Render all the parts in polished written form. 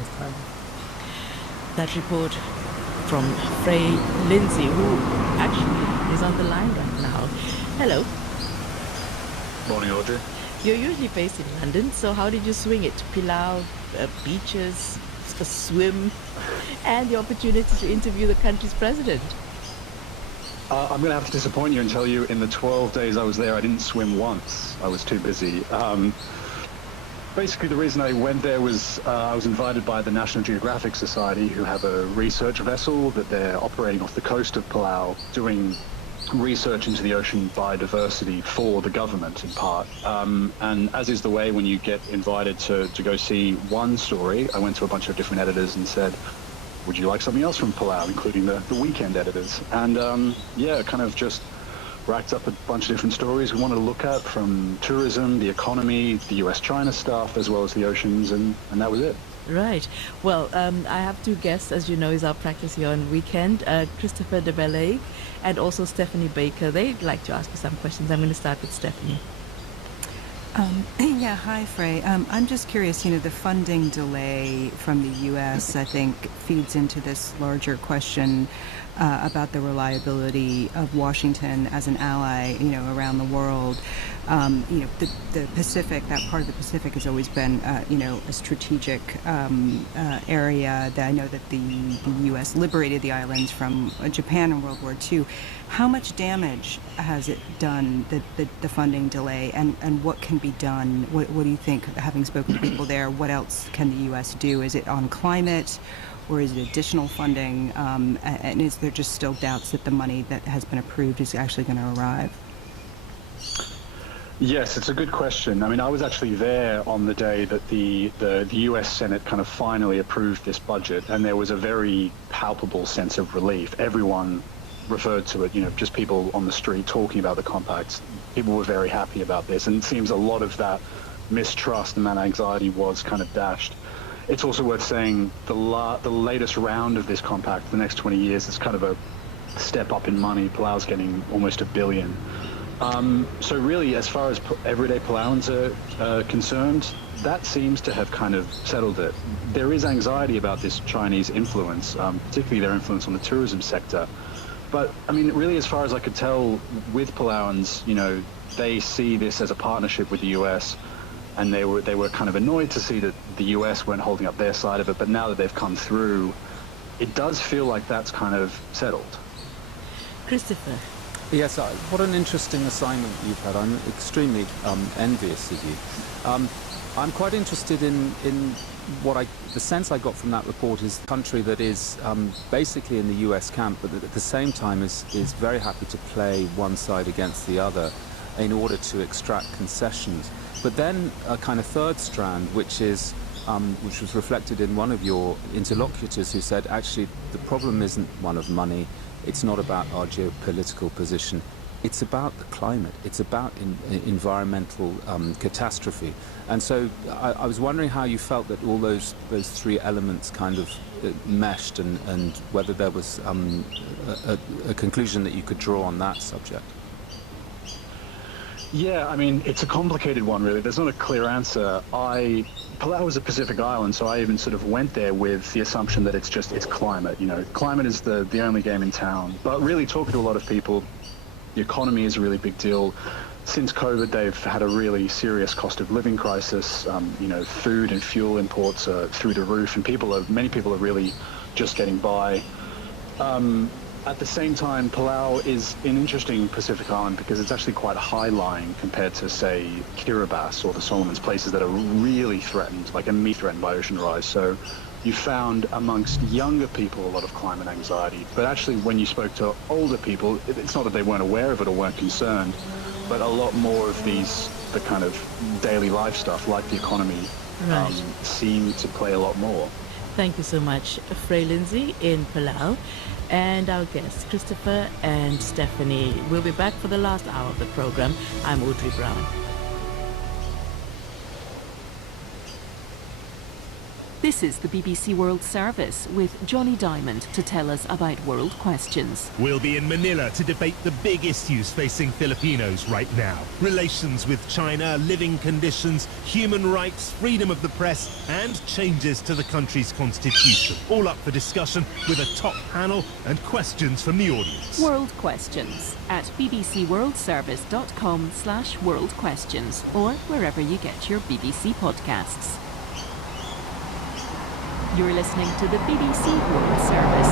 this time. That report from Frey Lindsay, who actually is on the line right now. Hello. Morning, Audrey. You're usually based in London, so how did you swing it? Pilau, beaches, a swim, and the opportunity to interview the country's president. I'm going to have to disappoint you and tell you in the 12 days I was there, I didn't swim once. I was too busy. Basically, the reason I went there was I was invited by the National Geographic Society, who have a research vessel that they're operating off the coast of Palau, doing research into the ocean biodiversity for the government in part. And as is the way when you get invited to go see one story, I went to a bunch of different editors and said, would you like something else from Palau, including the weekend editors? And yeah, kind of just racked up a bunch of different stories we wanted to look at, from tourism, the economy, the US-China stuff, as well as the oceans, and that was it. Right. Well, I have two guests, as you know, is our practice here on Weekend, Christopher de Bellaigue and also Stephanie Baker. They'd like to ask you some questions. I'm going to start with Stephanie. Yeah, hi, Frey. I'm just curious, the funding delay from the U.S., I think, feeds into this larger question about the reliability of Washington as an ally, around the world. The Pacific, that part of the Pacific has always been, a strategic area that I know that the U.S. liberated the islands from Japan in World War II. How much damage has it done, the funding delay, and what can be done? What do you think, having spoken to people there, what else can the U.S. do? Is it on climate, or is it additional funding? And is there just still doubts that the money that has been approved is actually going to arrive? Yes, it's a good question. I mean, I was actually there on the day that the US Senate kind of finally approved this budget, and there was a very palpable sense of relief. Everyone referred to it, just people on the street talking about the compacts. People were very happy about this, and it seems a lot of that mistrust and that anxiety was kind of dashed. It's also worth saying the latest round of this compact, the next 20 years, is kind of a step up in money. Palau's getting almost $1 billion. So really, as far as everyday Palauans are concerned, that seems to have kind of settled it. There is anxiety about this Chinese influence, particularly their influence on the tourism sector. But, I mean, really, as far as I could tell, with Palauans, they see this as a partnership with the US, and they were kind of annoyed to see that the US weren't holding up their side of it. But now that they've come through, it does feel like that's kind of settled. Christopher. Yes, what an interesting assignment you've had. I'm extremely envious of you. I'm quite interested in the sense I got from that report is a country that is basically in the US camp, but at the same time is very happy to play one side against the other in order to extract concessions. But then a kind of third strand, which was reflected in one of your interlocutors, who said, actually, the problem isn't one of money. It's not about our geopolitical position. It's about the climate. It's about environmental catastrophe. And so I was wondering how you felt that all those three elements kind of meshed, and whether there was a conclusion that you could draw on that subject. Yeah, I mean, it's a complicated one, really. There's not a clear answer. Palau is a Pacific island, so I even sort of went there with the assumption that it's climate. Climate is the only game in town. But really, talking to a lot of people, the economy is a really big deal. Since COVID, they've had a really serious cost of living crisis. Food and fuel imports are through the roof, and many people are really just getting by. At the same time, Palau is an interesting Pacific island because it's actually quite high-lying compared to, say, Kiribati or the Solomons, places that are really threatened, like immediately threatened by ocean rise. So you found amongst younger people a lot of climate anxiety. But actually, when you spoke to older people, it's not that they weren't aware of it or weren't concerned, but a lot more of the kind of daily life stuff, like the economy, seemed to play a lot more. Thank you so much, Frey Lindsay in Palau, and our guests, Christopher and Stephanie. We'll be back for the last hour of the program. I'm Audrey Brown. This is the BBC World Service with Johnny Diamond to tell us about world questions. We'll be in Manila to debate the big issues facing Filipinos right now. Relations with China, living conditions, human rights, freedom of the press, and changes to the country's constitution. All up for discussion with a top panel and questions from the audience. World Questions at bbcworldservice.com/world questions or wherever you get your BBC podcasts. You're listening to the BBC World Service.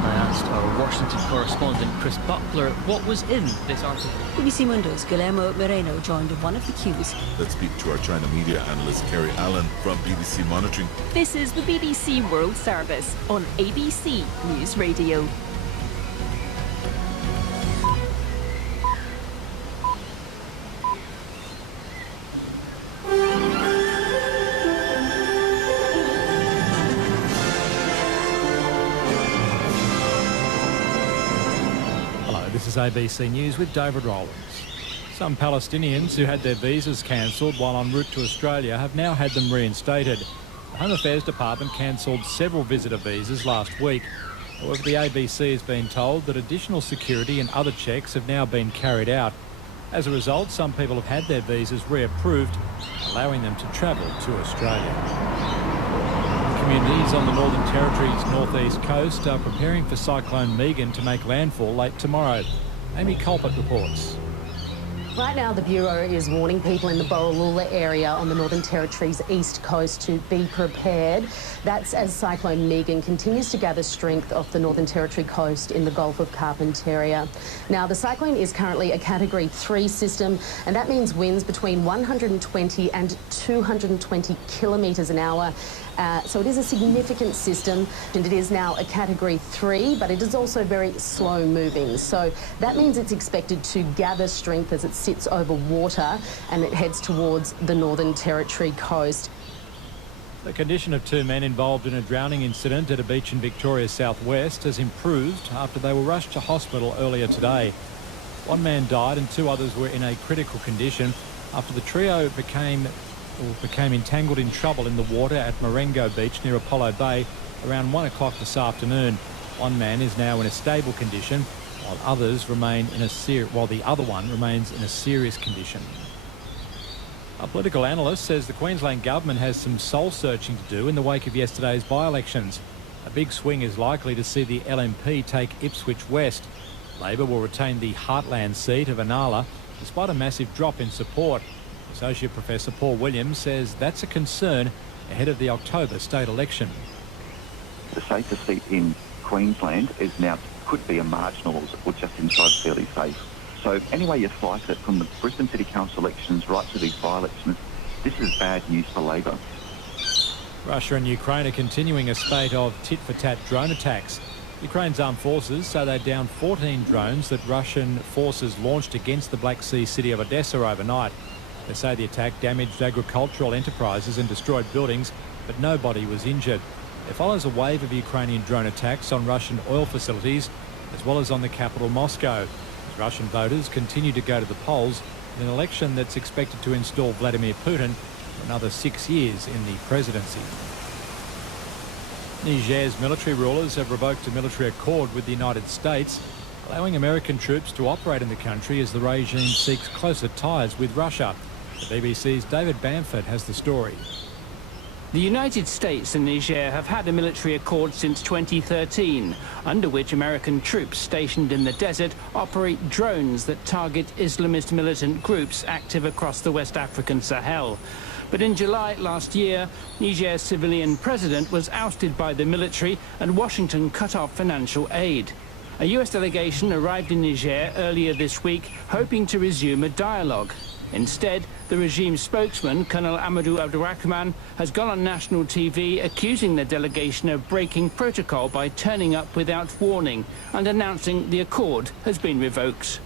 I asked our Washington correspondent Chris Buckler what was in this article. BBC Mundo's Guillermo Moreno joined one of the queues. Let's speak to our China media analyst Kerry Allen from BBC Monitoring. This is the BBC World Service on ABC News Radio. This is ABC News with David Rowlands. Some Palestinians who had their visas cancelled while en route to Australia have now had them reinstated. The Home Affairs Department cancelled several visitor visas last week. However, the ABC has been told that additional security and other checks have now been carried out. As a result, some people have had their visas reapproved, allowing them to travel to Australia. Communities on the Northern Territory's northeast coast are preparing for Cyclone Megan to make landfall late tomorrow. Amy Colpert reports. Right now, the Bureau is warning people in the Borroloola area on the Northern Territory's east coast to be prepared. That's as Cyclone Megan continues to gather strength off the Northern Territory coast in the Gulf of Carpentaria. Now, the cyclone is currently a Category 3 system, and that means winds between 120 and 220 kilometres an hour. So it is a significant system, and it is now a Category 3, but it is also very slow moving. So that means it's expected to gather strength as it sits over water and it heads towards the Northern Territory coast. The condition of two men involved in a drowning incident at a beach in Victoria's southwest has improved after they were rushed to hospital earlier today. One man died and two others were in a critical condition after the trio became entangled in trouble in the water at Marengo Beach near Apollo Bay around 1 o'clock this afternoon. One man is now in a stable condition, while the other one remains in a serious condition. A political analyst says the Queensland government has some soul-searching to do in the wake of yesterday's by-elections. A big swing is likely to see the LNP take Ipswich West. Labor will retain the heartland seat of Inala despite a massive drop in support. Associate Professor Paul Williams says that's a concern ahead of the October state election. The safest seat in Queensland is now could be a marginal or just inside fairly safe. So any way you slice it, from the Brisbane City Council elections right to these by-elections, this is bad news for Labor. Russia and Ukraine are continuing a spate of tit-for-tat drone attacks. Ukraine's armed forces say they downed 14 drones that Russian forces launched against the Black Sea city of Odessa overnight. They say the attack damaged agricultural enterprises and destroyed buildings, but nobody was injured. There follows a wave of Ukrainian drone attacks on Russian oil facilities, as well as on the capital Moscow, as Russian voters continue to go to the polls in an election that's expected to install Vladimir Putin for another 6 years in the presidency. Niger's military rulers have revoked a military accord with the United States, allowing American troops to operate in the country as the regime seeks closer ties with Russia. The BBC's David Bamford has the story. The United States and Niger have had a military accord since 2013, under which American troops stationed in the desert operate drones that target Islamist militant groups active across the West African Sahel. But in July last year, Niger's civilian president was ousted by the military and Washington cut off financial aid. A US delegation arrived in Niger earlier this week, hoping to resume a dialogue. Instead, the regime spokesman, Colonel Amadou Abdourahmane, has gone on national TV accusing the delegation of breaking protocol by turning up without warning and announcing the accord has been revoked.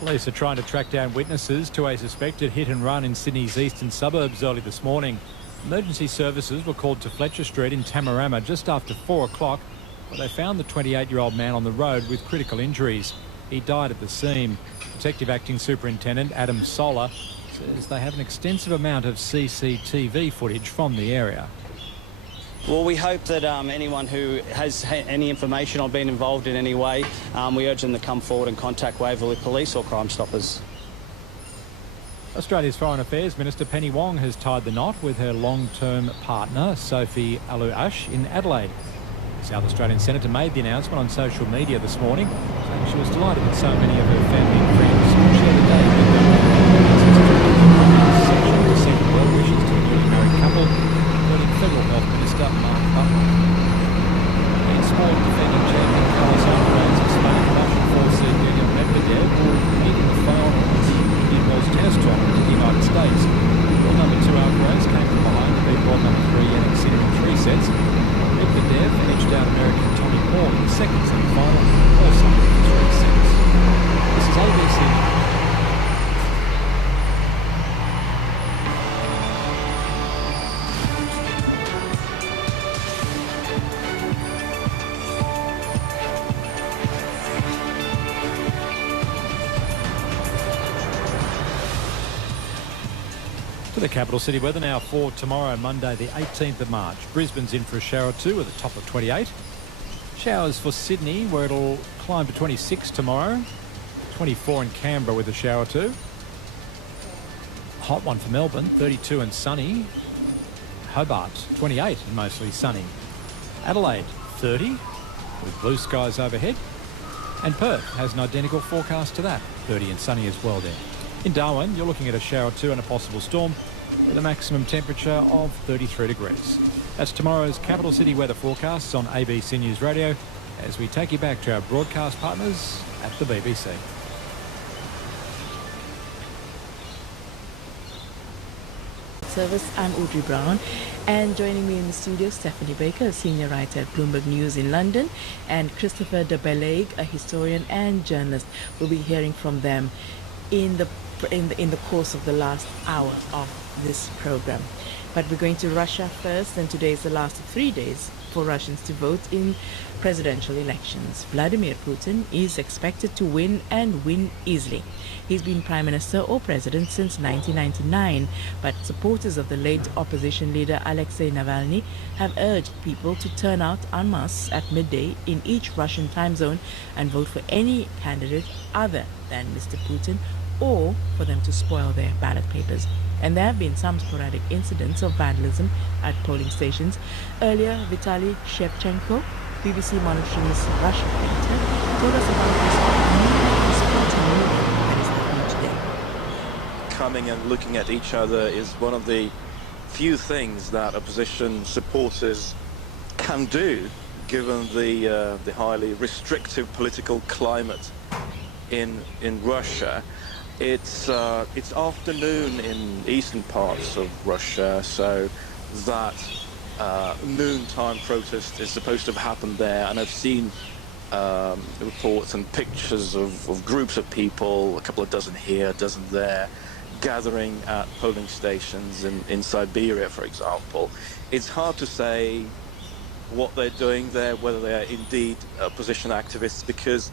Police are trying to track down witnesses to a suspected hit-and-run in Sydney's eastern suburbs early this morning. Emergency services were called to Fletcher Street in Tamarama just after 4 o'clock, where they found the 28-year-old man on the road with critical injuries. He died at the scene. Detective Acting Superintendent Adam Solar says they have an extensive amount of CCTV footage from the area. Well, we hope that anyone who has any information or been involved in any way, we urge them to come forward and contact Waverley Police or Crime Stoppers. Australia's Foreign Affairs Minister Penny Wong has tied the knot with her long-term partner, Sophie Alouache, in Adelaide. The South Australian Senator made the announcement on social media this morning, saying she was delighted that so many of her family and friends shared a day with them. Section to send well wishes to the newly married couple, including Federal Health Minister Mark Butler. In sport, defending champion Carlos Alcaraz of Spain, Russian force Daniil Medvedev will meet in the final of the Indian Wells Tennis Tournament in the United States. World number 2 Alcaraz came from behind to beat world number 3 Jannik Sinner in 3 sets. Medvedev edged out American Tommy Paul in the second semi-final, also in 3 sets. This is ABC News. To the capital city weather now for tomorrow, Monday the 18th of March. Brisbane's in for a shower or two with a top of 28. Showers for Sydney, where it'll climb to 26 tomorrow. 24 in Canberra with a shower or two. Hot one for Melbourne, 32 and sunny. Hobart, 28 and mostly sunny. Adelaide, 30 with blue skies overhead. And Perth has an identical forecast to that, 30 and sunny as well there. In Darwin, you're looking at a shower or two and a possible storm with a maximum temperature of 33 degrees. That's tomorrow's capital city weather forecasts on ABC News Radio as we take you back to our broadcast partners at the BBC. Service, I'm Audrey Brown, and joining me in the studio, Stephanie Baker, a senior writer at Bloomberg News in London, and Christopher de Bellaigue, a historian and journalist. We'll be hearing from them in the course of the last hour of this program. But we're going to Russia first, and today is the last of 3 days for Russians to vote in presidential elections. Vladimir Putin is expected to win and win easily. He's been prime minister or president since 1999, but supporters of the late opposition leader Alexei Navalny have urged people to turn out en masse at midday in each Russian time zone and vote for any candidate other than Mr. Putin, or for them to spoil their ballot papers. And there have been some sporadic incidents of vandalism at polling stations. Earlier, Vitaly Shevchenko, BBC Monitoring's Russian editor, told us about this sporting movement that is happening today. Coming and looking at each other is one of the few things that opposition supporters can do, given the highly restrictive political climate in Russia. It's afternoon in eastern parts of Russia, so that noontime protest is supposed to have happened there, and I've seen reports and pictures of groups of people, a couple of dozen here, a dozen there, gathering at polling stations in Siberia, for example. It's hard to say what they're doing there, whether they are indeed opposition activists, because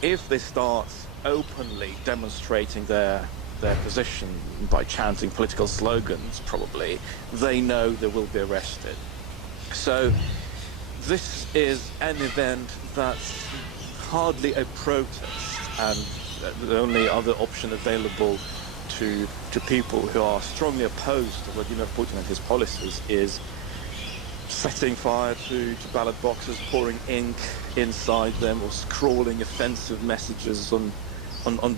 if they start openly demonstrating their position by chanting political slogans, probably, they know they will be arrested. So this is an event that's hardly a protest, and the only other option available to people who are strongly opposed to Vladimir Putin and his policies is setting fire to ballot boxes, pouring ink inside them, or scrawling offensive messages on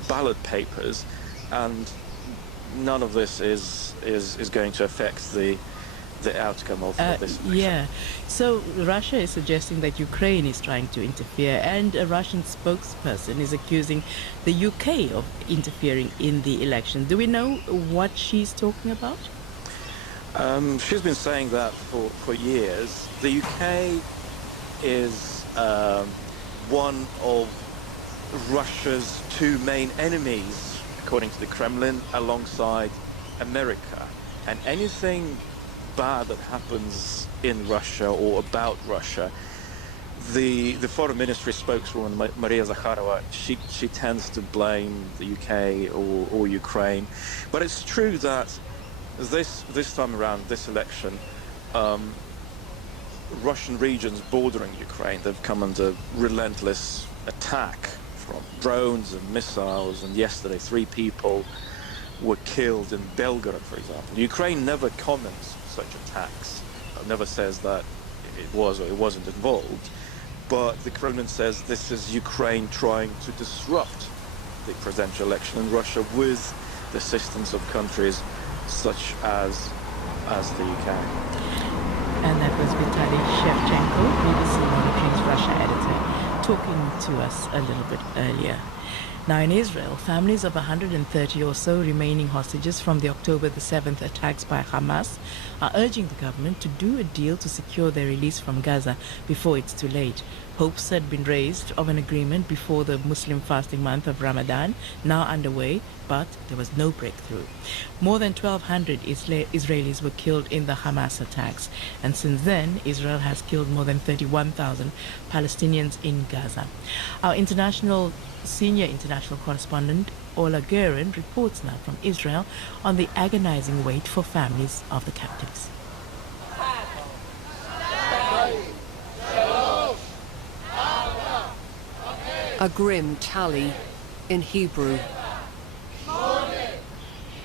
ballot papers, and none of this is going to affect the outcome of this election. Yeah, so Russia is suggesting that Ukraine is trying to interfere, and a Russian spokesperson is accusing the UK of interfering in the election. Do we know what she's talking about? She's been saying that for years. The UK is one of Russia's two main enemies, according to the Kremlin, alongside America. And anything bad that happens in Russia or about Russia, The foreign ministry spokeswoman Maria Zakharova, she tends to blame the UK or Ukraine, but it's true that this time around, this election, Russian regions bordering Ukraine, they've come under relentless attack from drones and missiles, and yesterday 3 people were killed in Belgorod, for example. Ukraine never comments on such attacks, never says that it was or it wasn't involved, but the Kremlin says this is Ukraine trying to disrupt the presidential election in Russia with the assistance of countries such as the UK. And that was Vitaly Shevchenko, BBC Monitoring's Russia editor, talking to us a little bit earlier. Now in Israel, families of 130 or so remaining hostages from the October the 7th attacks by Hamas are urging the government to do a deal to secure their release from Gaza before it's too late. Hopes had been raised of an agreement before the Muslim fasting month of Ramadan, now underway, but there was no breakthrough. More than 1,200 Israelis were killed in the Hamas attacks, and since then, Israel has killed more than 31,000 Palestinians in Gaza. Our senior international correspondent, Ola Guerin, reports now from Israel on the agonizing wait for families of the captives. A grim tally in Hebrew.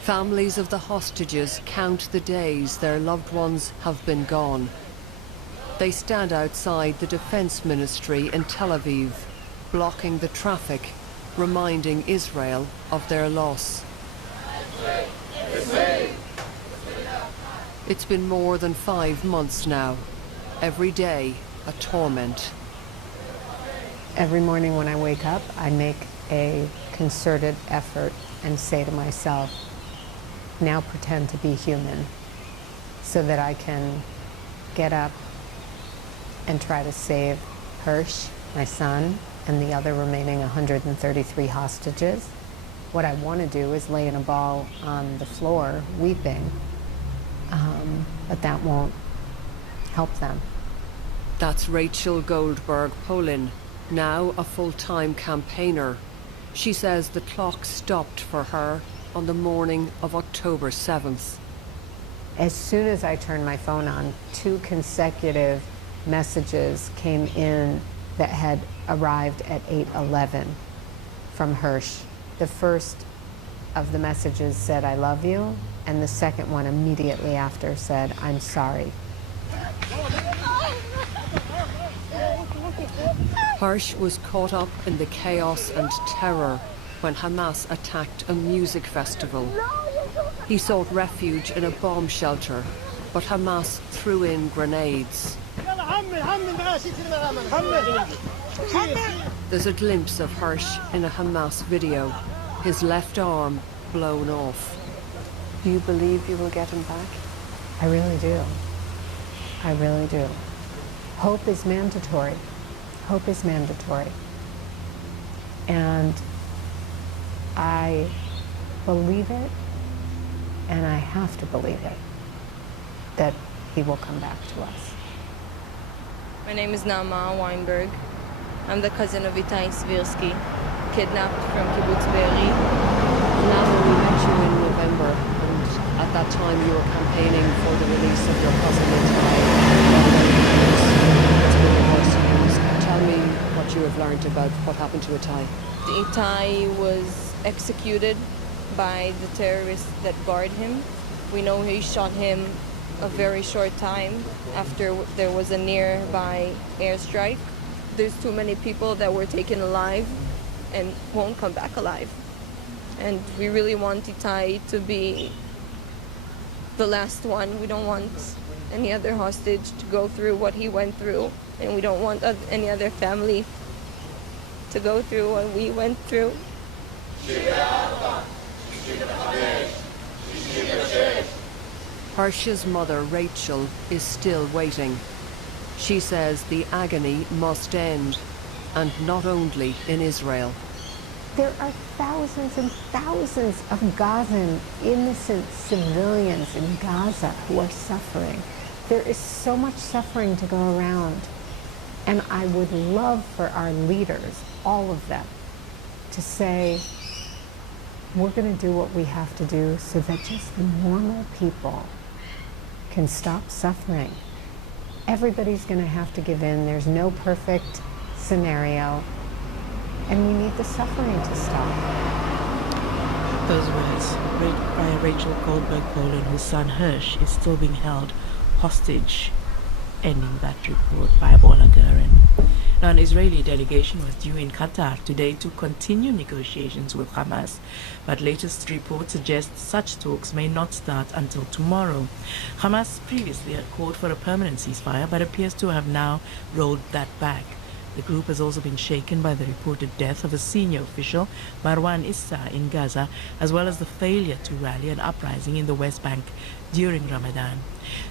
Families of the hostages count the days their loved ones have been gone. They stand outside the Defense Ministry in Tel Aviv, blocking the traffic, reminding Israel of their loss. It's been more than 5 months now. Every day, a torment. Every morning when I wake up, I make a concerted effort and say to myself, now pretend to be human, so that I can get up and try to save Hirsch, my son, and the other remaining 133 hostages. What I want to do is lay in a ball on the floor, weeping, but that won't help them. That's Rachel Goldberg-Polin, now a full-time campaigner. She says the clock stopped for her on the morning of October 7th. As soon as I turned my phone on, 2 consecutive messages came in that had arrived at 8:11 from Hirsch. The first of the messages said, "I love you," and the second one immediately after said, "I'm sorry." Hirsch was caught up in the chaos and terror when Hamas attacked a music festival. He sought refuge in a bomb shelter, but Hamas threw in grenades. There's a glimpse of Hirsch in a Hamas video, his left arm blown off. Do you believe you will get him back? I really do. I really do. Hope is mandatory. Hope is mandatory. And I believe it, and I have to believe it, that he will come back to us. My name is Naama Weinberg. I'm the cousin of Itai Svirsky, kidnapped from Kibbutz Be'eri. Naama, we met you in November, and at that time you were campaigning for the release of your cousin Itai. Tell me what you have learned about what happened to Itai. Itai was executed by the terrorists that guard him. We know he shot him a very short time after there was a nearby airstrike. There's too many people that were taken alive and won't come back alive. And we really want Itai to be the last one. We don't want any other hostage to go through what he went through, and we don't want any other family to go through what we went through. Hirsch's mother, Rachel, is still waiting. She says the agony must end, and not only in Israel. There are thousands and thousands of Gazan innocent civilians in Gaza who are suffering. There is so much suffering to go around. And I would love for our leaders, all of them, to say, we're going to do what we have to do so that just the normal people can stop suffering. Everybody's going to have to give in. There's no perfect scenario. And we need the suffering to stop. Those words by Rachel Goldberg-Poland, whose son Hirsch is still being held hostage, ending that report by Ola Guerin. Now, an Israeli delegation was due in Qatar today to continue negotiations with Hamas, but latest reports suggest such talks may not start until tomorrow. Hamas previously had called for a permanent ceasefire, but appears to have now rolled that back. The group has also been shaken by the reported death of a senior official, Marwan Issa, in Gaza, as well as the failure to rally an uprising in the West Bank during Ramadan.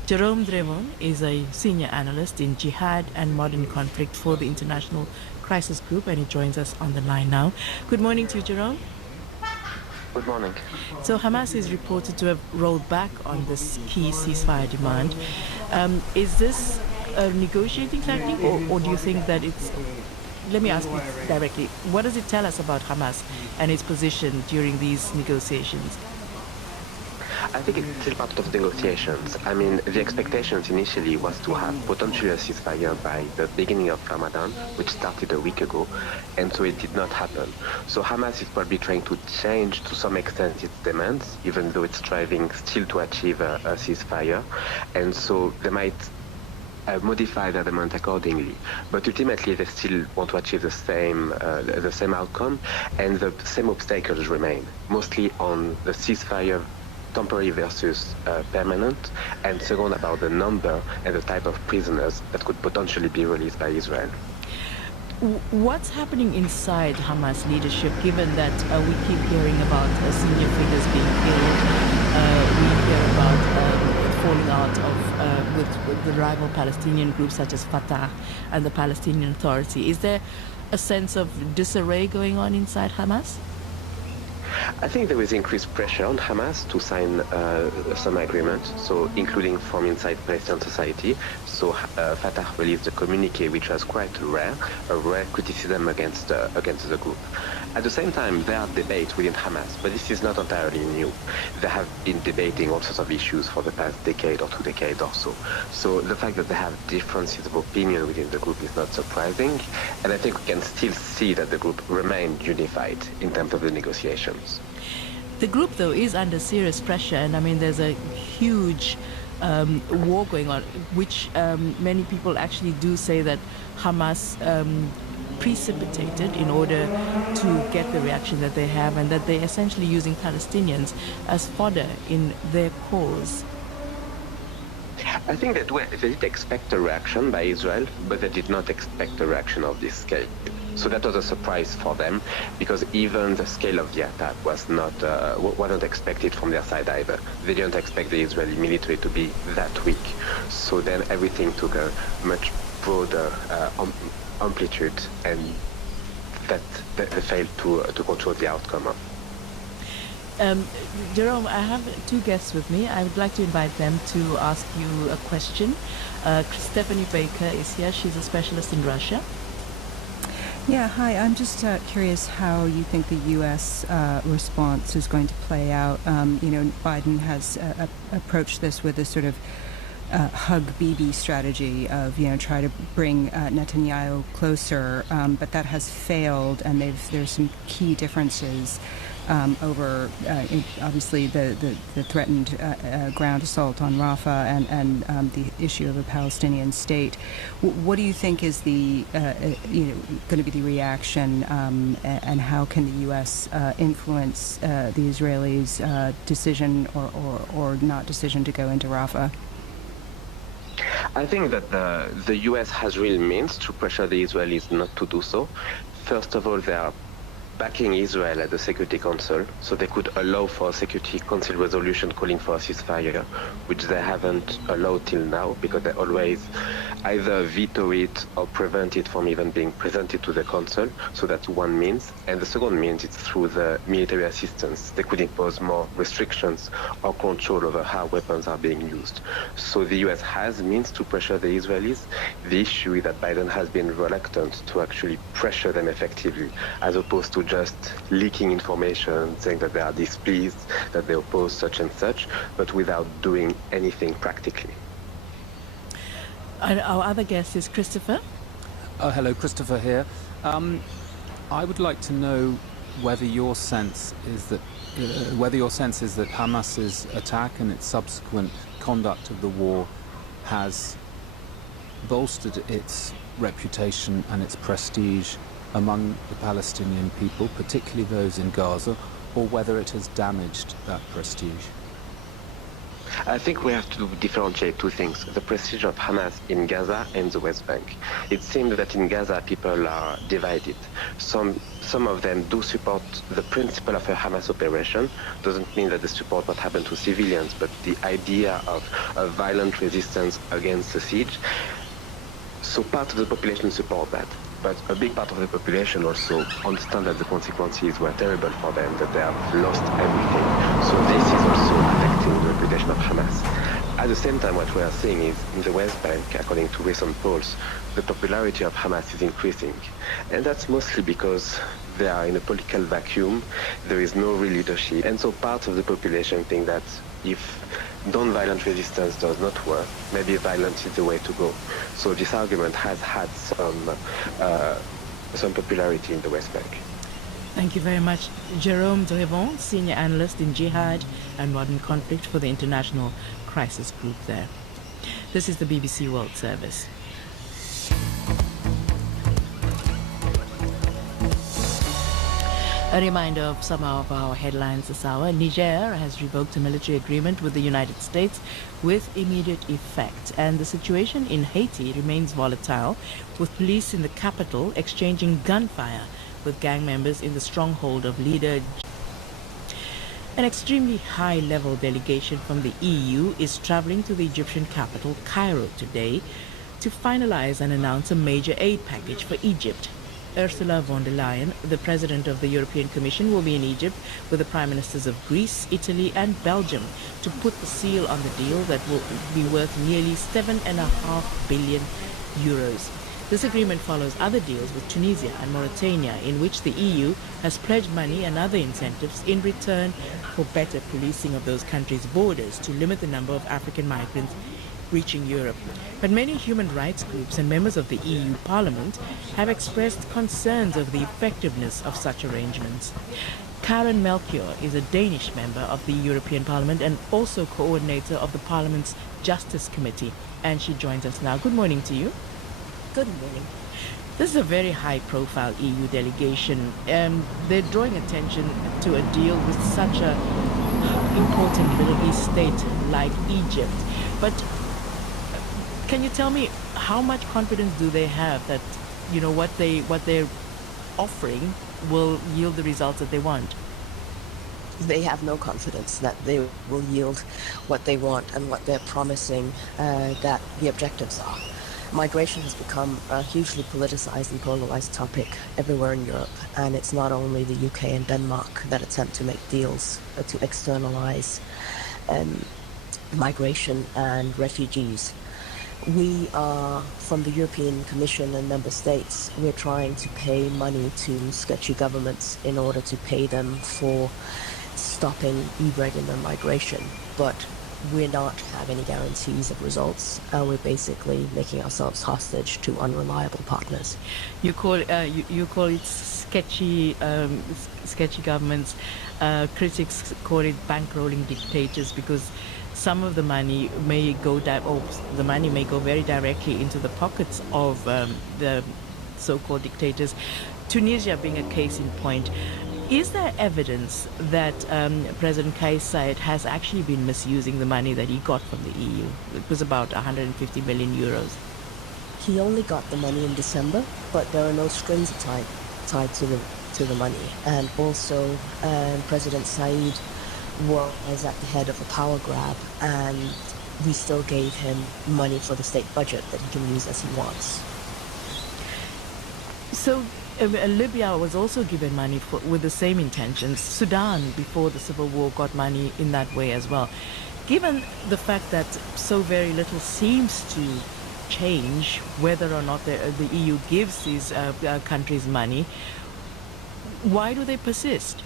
Jerome Drevon is a senior analyst in jihad and modern conflict for the International Crisis Group, and he joins us on the line now. Good morning to you, Jerome. Good morning. So Hamas is reported to have rolled back on this key ceasefire demand. Is this a negotiating technique, or do you think that it's... Let me ask you directly, what does it tell us about Hamas and its position during these negotiations? I think it's still part of the negotiations. I mean, the expectations initially was to have potentially a ceasefire by the beginning of Ramadan, which started a week ago, and so it did not happen. So Hamas is probably trying to change to some extent its demands, even though it's striving still to achieve a ceasefire, and so they might modify their demand accordingly, but ultimately they still want to achieve the same outcome, and the same obstacles remain, mostly on the ceasefire temporary versus permanent, and second about the number and the type of prisoners that could potentially be released by Israel. What's happening inside Hamas leadership, given that we keep hearing about senior figures being killed? We hear about falling out of with the rival Palestinian groups such as Fatah and the Palestinian Authority. Is there a sense of disarray going on inside Hamas? I think there is increased pressure on Hamas to sign some agreements, so including from inside Palestinian society. So Fatah released a communique which was quite rare, a rare criticism against the group. At the same time, there are debates within Hamas, but this is not entirely new. They have been debating all sorts of issues for the past decade or 2 decades or so. So the fact that they have differences of opinion within the group is not surprising, and I think we can still see that the group remained unified in terms of the negotiations. The group, though, is under serious pressure, and I mean, there's a huge war going on, which many people actually do say that Hamas precipitated in order to get the reaction that they have, and that they're essentially using Palestinians as fodder in their cause. I think that they did expect a reaction by Israel, but they did not expect a reaction of this scale. So that was a surprise for them, because even the scale of the attack was wasn't expected from their side either. They didn't expect the Israeli military to be that weak. So then everything took a much broader amplitude, and that they failed to control the outcome of. Jerome, I have 2 guests with me. I would like to invite them to ask you a question. Stephanie Baker is here. She's a specialist in Russia. Yeah, hi. I'm just curious how you think the U.S. Response is going to play out. Biden has approached this with a sort of hug Bibi strategy of, try to bring Netanyahu closer, but that has failed, and there's some key differences over obviously the threatened ground assault on Rafah and the issue of a Palestinian state. What do you think is the going to be the reaction, and how can the U.S. influence the Israelis' decision or not decision to go into Rafah? I think that the U.S. has real means to pressure the Israelis not to do so. First of all, they are backing Israel at the Security Council, so they could allow for a Security Council resolution calling for a ceasefire, which they haven't allowed till now because they always either veto it or prevent it from even being presented to the Council. So that's one means. And the second means is through the military assistance. They could impose more restrictions or control over how weapons are being used. So the US has means to pressure the Israelis. The issue is that Biden has been reluctant to actually pressure them effectively, as opposed to just leaking information, saying that they are displeased, that they oppose such and such, but without doing anything practically. And our other guest is Christopher. Hello, Christopher here. I would like to know whether your sense is that Hamas's attack and its subsequent conduct of the war has bolstered its reputation and its prestige among the Palestinian people, particularly those in Gaza, or whether it has damaged that prestige. I think we have to differentiate two things: the prestige of Hamas in Gaza and the West Bank. It seems that in Gaza people are divided. Some of them do support the principle of a Hamas operation. Doesn't mean that they support what happened to civilians, but the idea of a violent resistance against the siege. So part of the population support that. But a big part of the population also understand that the consequences were terrible for them, that they have lost everything. So this is also affecting the reputation of Hamas. At the same time, what we are seeing is in the West Bank, according to recent polls, the popularity of Hamas is increasing. And that's mostly because they are in a political vacuum, there is no real leadership. And so part of the population think that if non-violent resistance does not work, maybe violence is the way to go. So this argument has had some popularity in the West Bank. Thank you very much. Jerome Doivon, Senior Analyst in Jihad and Modern Conflict for the International Crisis Group there. This is the BBC World Service. A reminder of some of our headlines this hour. Niger has revoked a military agreement with the United States with immediate effect. And the situation in Haiti remains volatile, with police in the capital exchanging gunfire with gang members in the stronghold of leader. An extremely high-level delegation from the EU is traveling to the Egyptian capital, Cairo, today to finalize and announce a major aid package for Egypt. Ursula von der Leyen, the President of the European Commission, will be in Egypt with the Prime Ministers of Greece, Italy and Belgium to put the seal on the deal that will be worth nearly €7.5 billion. This agreement follows other deals with Tunisia and Mauritania, in which the EU has pledged money and other incentives in return for better policing of those countries' borders to limit the number of African migrants reaching Europe. But many human rights groups and members of the EU Parliament have expressed concerns over the effectiveness of such arrangements. Karen Melchior is a Danish member of the European Parliament and also coordinator of the Parliament's Justice Committee, and she joins us now. Good morning to you. Good morning. This is a very high-profile EU delegation. They're drawing attention to a deal with such an important Middle East state like Egypt. But can you tell me how much confidence do they have that, you know, what they're offering will yield the results that they want? They have no confidence that they will yield what they want and what they're promising that the objectives are. Migration has become a hugely politicized and polarized topic everywhere in Europe, and it's not only the UK and Denmark that attempt to make deals to externalize migration and refugees. We are, from the European Commission and member states, we're trying to pay money to sketchy governments in order to pay them for stopping irregular migration, but we're not having any guarantees of results, and we're basically making ourselves hostage to unreliable partners. You call it sketchy governments. Critics call it bankrolling dictators because some of the money may go very directly into the pockets of the so-called dictators. Tunisia being a case in point. Is there evidence that President Kais Saied has actually been misusing the money that he got from the EU? It was about €150 million. He only got the money in December, but there are no strings tied to to the money. And also, President Said was at the head of a power grab, and we still gave him money for the state budget that he can use as he wants. So Libya was also given money with the same intentions. Sudan, before the civil war, got money in that way as well. Given the fact that so very little seems to change whether or not the EU gives these countries money, why do they persist?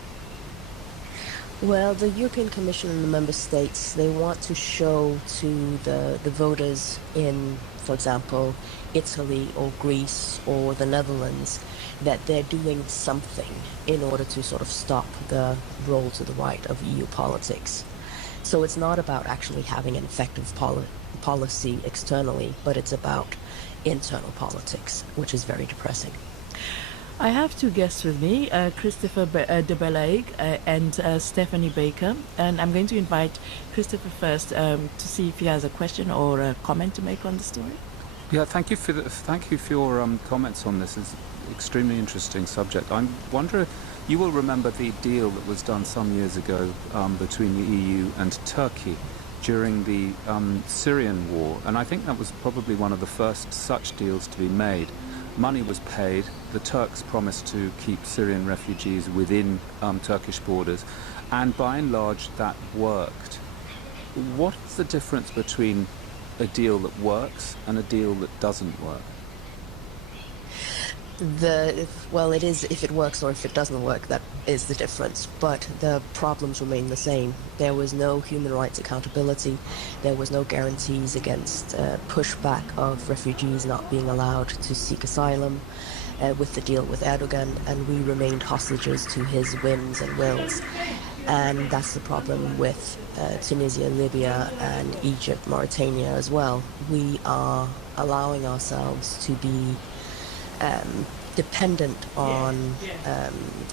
Well, the European Commission and the member states, they want to show to the voters in, for example, Italy or Greece or the Netherlands, that they're doing something in order to sort of stop the roll to the right of EU politics. So it's not about actually having an effective policy externally, but it's about internal politics, which is very depressing. I have two guests with me, Christopher de Bellaigue and Stephanie Baker, and I'm going to invite Christopher first to see if he has a question or a comment to make on the story. Yeah, thank you for your comments on this. It's an extremely interesting subject. I wonder, you will remember the deal that was done some years ago between the EU and Turkey during the Syrian war, and I think that was probably one of the first such deals to be made. Money was paid. The Turks promised to keep Syrian refugees within Turkish borders, and by and large that worked. What is the difference between a deal that works and a deal that doesn't work? Well, it is if it works or if it doesn't work, that is the difference. But the problems remain the same. There was no human rights accountability. There was no guarantees against pushback of refugees not being allowed to seek asylum with the deal with Erdogan, and we remained hostages to his whims and wills. And that's the problem with Tunisia, Libya, and Egypt, Mauritania as well. We are allowing ourselves to be dependent on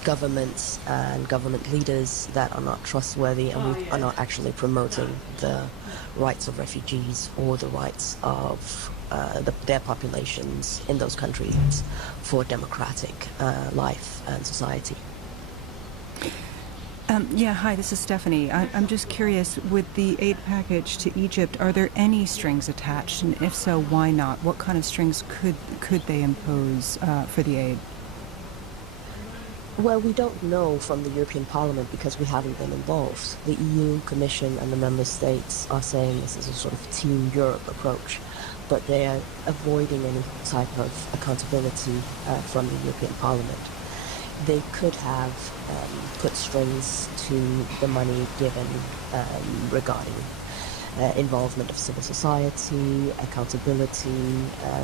governments and government leaders that are not trustworthy, and we are not actually promoting the rights of refugees or the rights of their populations in those countries for democratic life and society. Yeah, hi, this is Stephanie. I'm just curious, with the aid package to Egypt, are there any strings attached? And if so, why not? What kind of strings could they impose for the aid? Well, we don't know from the European Parliament because we haven't been involved. The EU Commission and the member states are saying this is a sort of Team Europe approach, but they are avoiding any type of accountability from the European Parliament. They could have put strings to the money given regarding involvement of civil society, accountability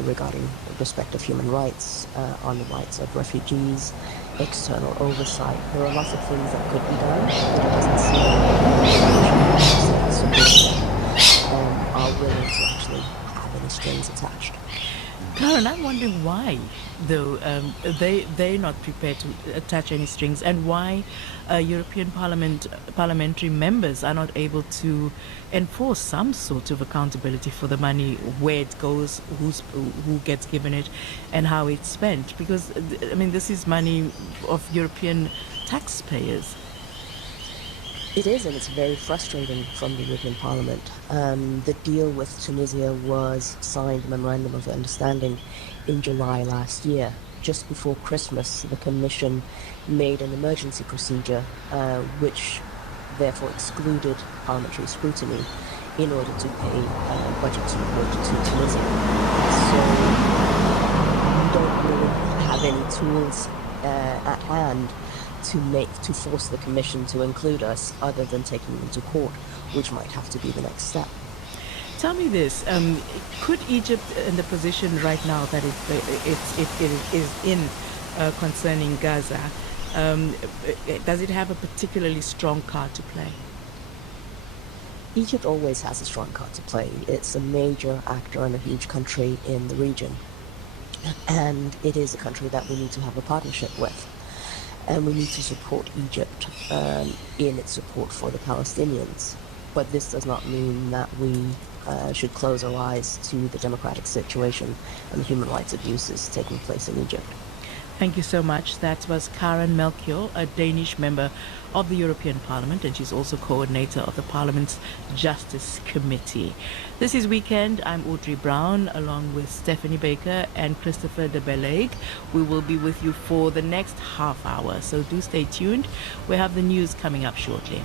regarding respect of human rights, on the rights of refugees, external oversight. There are lots of things that could be done, but it doesn't seem like are willing to actually have any strings attached. Karen, I'm wondering why, though, they're not prepared to attach any strings, and why European parliamentary members are not able to enforce some sort of accountability for the money, where it goes, who gets given it, and how it's spent. Because, I mean, this is money of European taxpayers. It is, and it's very frustrating from the European Parliament. The deal with Tunisia was signed, Memorandum of Understanding, in July last year. Just before Christmas, the Commission made an emergency procedure, which therefore excluded parliamentary scrutiny in order to pay budget support to Tunisia. So we don't really have any tools at hand to force the Commission to include us, other than taking them to court, which might have to be the next step. Tell me this: could Egypt, in the position right now that it is in concerning Gaza, does it have a particularly strong card to play? Egypt always has a strong card to play. It's a major actor and a huge country in the region, and it is a country that we need to have a partnership with. And we need to support Egypt in its support for the Palestinians. But this does not mean that we should close our eyes to the democratic situation and the human rights abuses taking place in Egypt. Thank you so much. That was Karen Melchior, a Danish member of the European Parliament, and she's also coordinator of the Parliament's Justice Committee. This is Weekend. I'm Audrey Brown, along with Stephanie Baker and Christopher de Bellaigue. We will be with you for the next half hour, so do stay tuned. We have the news coming up shortly.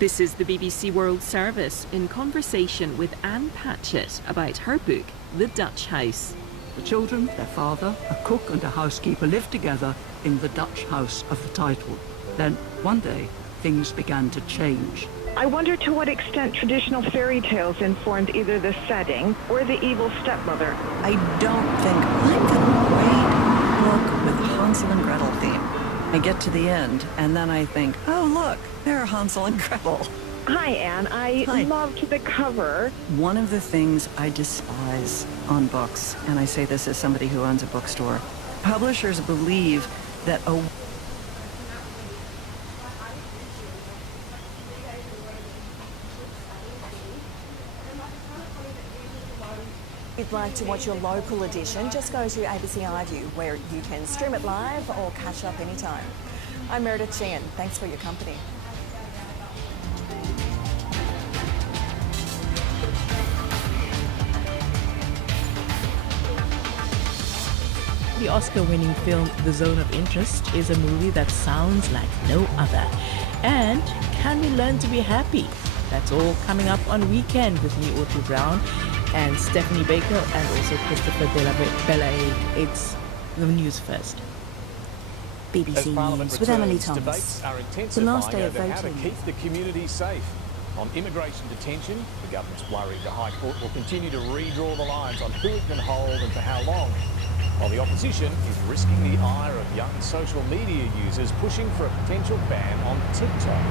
This is the BBC World Service in conversation with Anne Patchett about her book, The Dutch House. The children, their father, a cook and a housekeeper lived together in the Dutch house of the title. Then, one day, things began to change. I wonder to what extent traditional fairy tales informed either the setting or the evil stepmother. I don't think I'm gonna read a book with a Hansel and Gretel theme. I get to the end, and then I think, oh, look, they're Hansel and Gretel. Hi, Anne. I loved the cover. One of the things I despise on books, and I say this as somebody who owns a bookstore, publishers believe that If you'd like to watch your local edition, just go to ABC iView, where you can stream it live or catch up anytime. I'm Meredith Sheehan. Thanks for your company. The Oscar-winning film The Zone of Interest is a movie that sounds like no other. And can we learn to be happy? That's all coming up on Weekend with me, Audrey Brown, and Stephanie Baker, and also Christopher de Bellaigue. It's the news first. BBC News with Emily Thomas. The last day of voting. How to keep the community safe. On immigration detention, the government's worried the High Court will continue to redraw the lines on who it can hold and for how long. While the opposition is risking the ire of young social media users pushing for a potential ban on TikTok.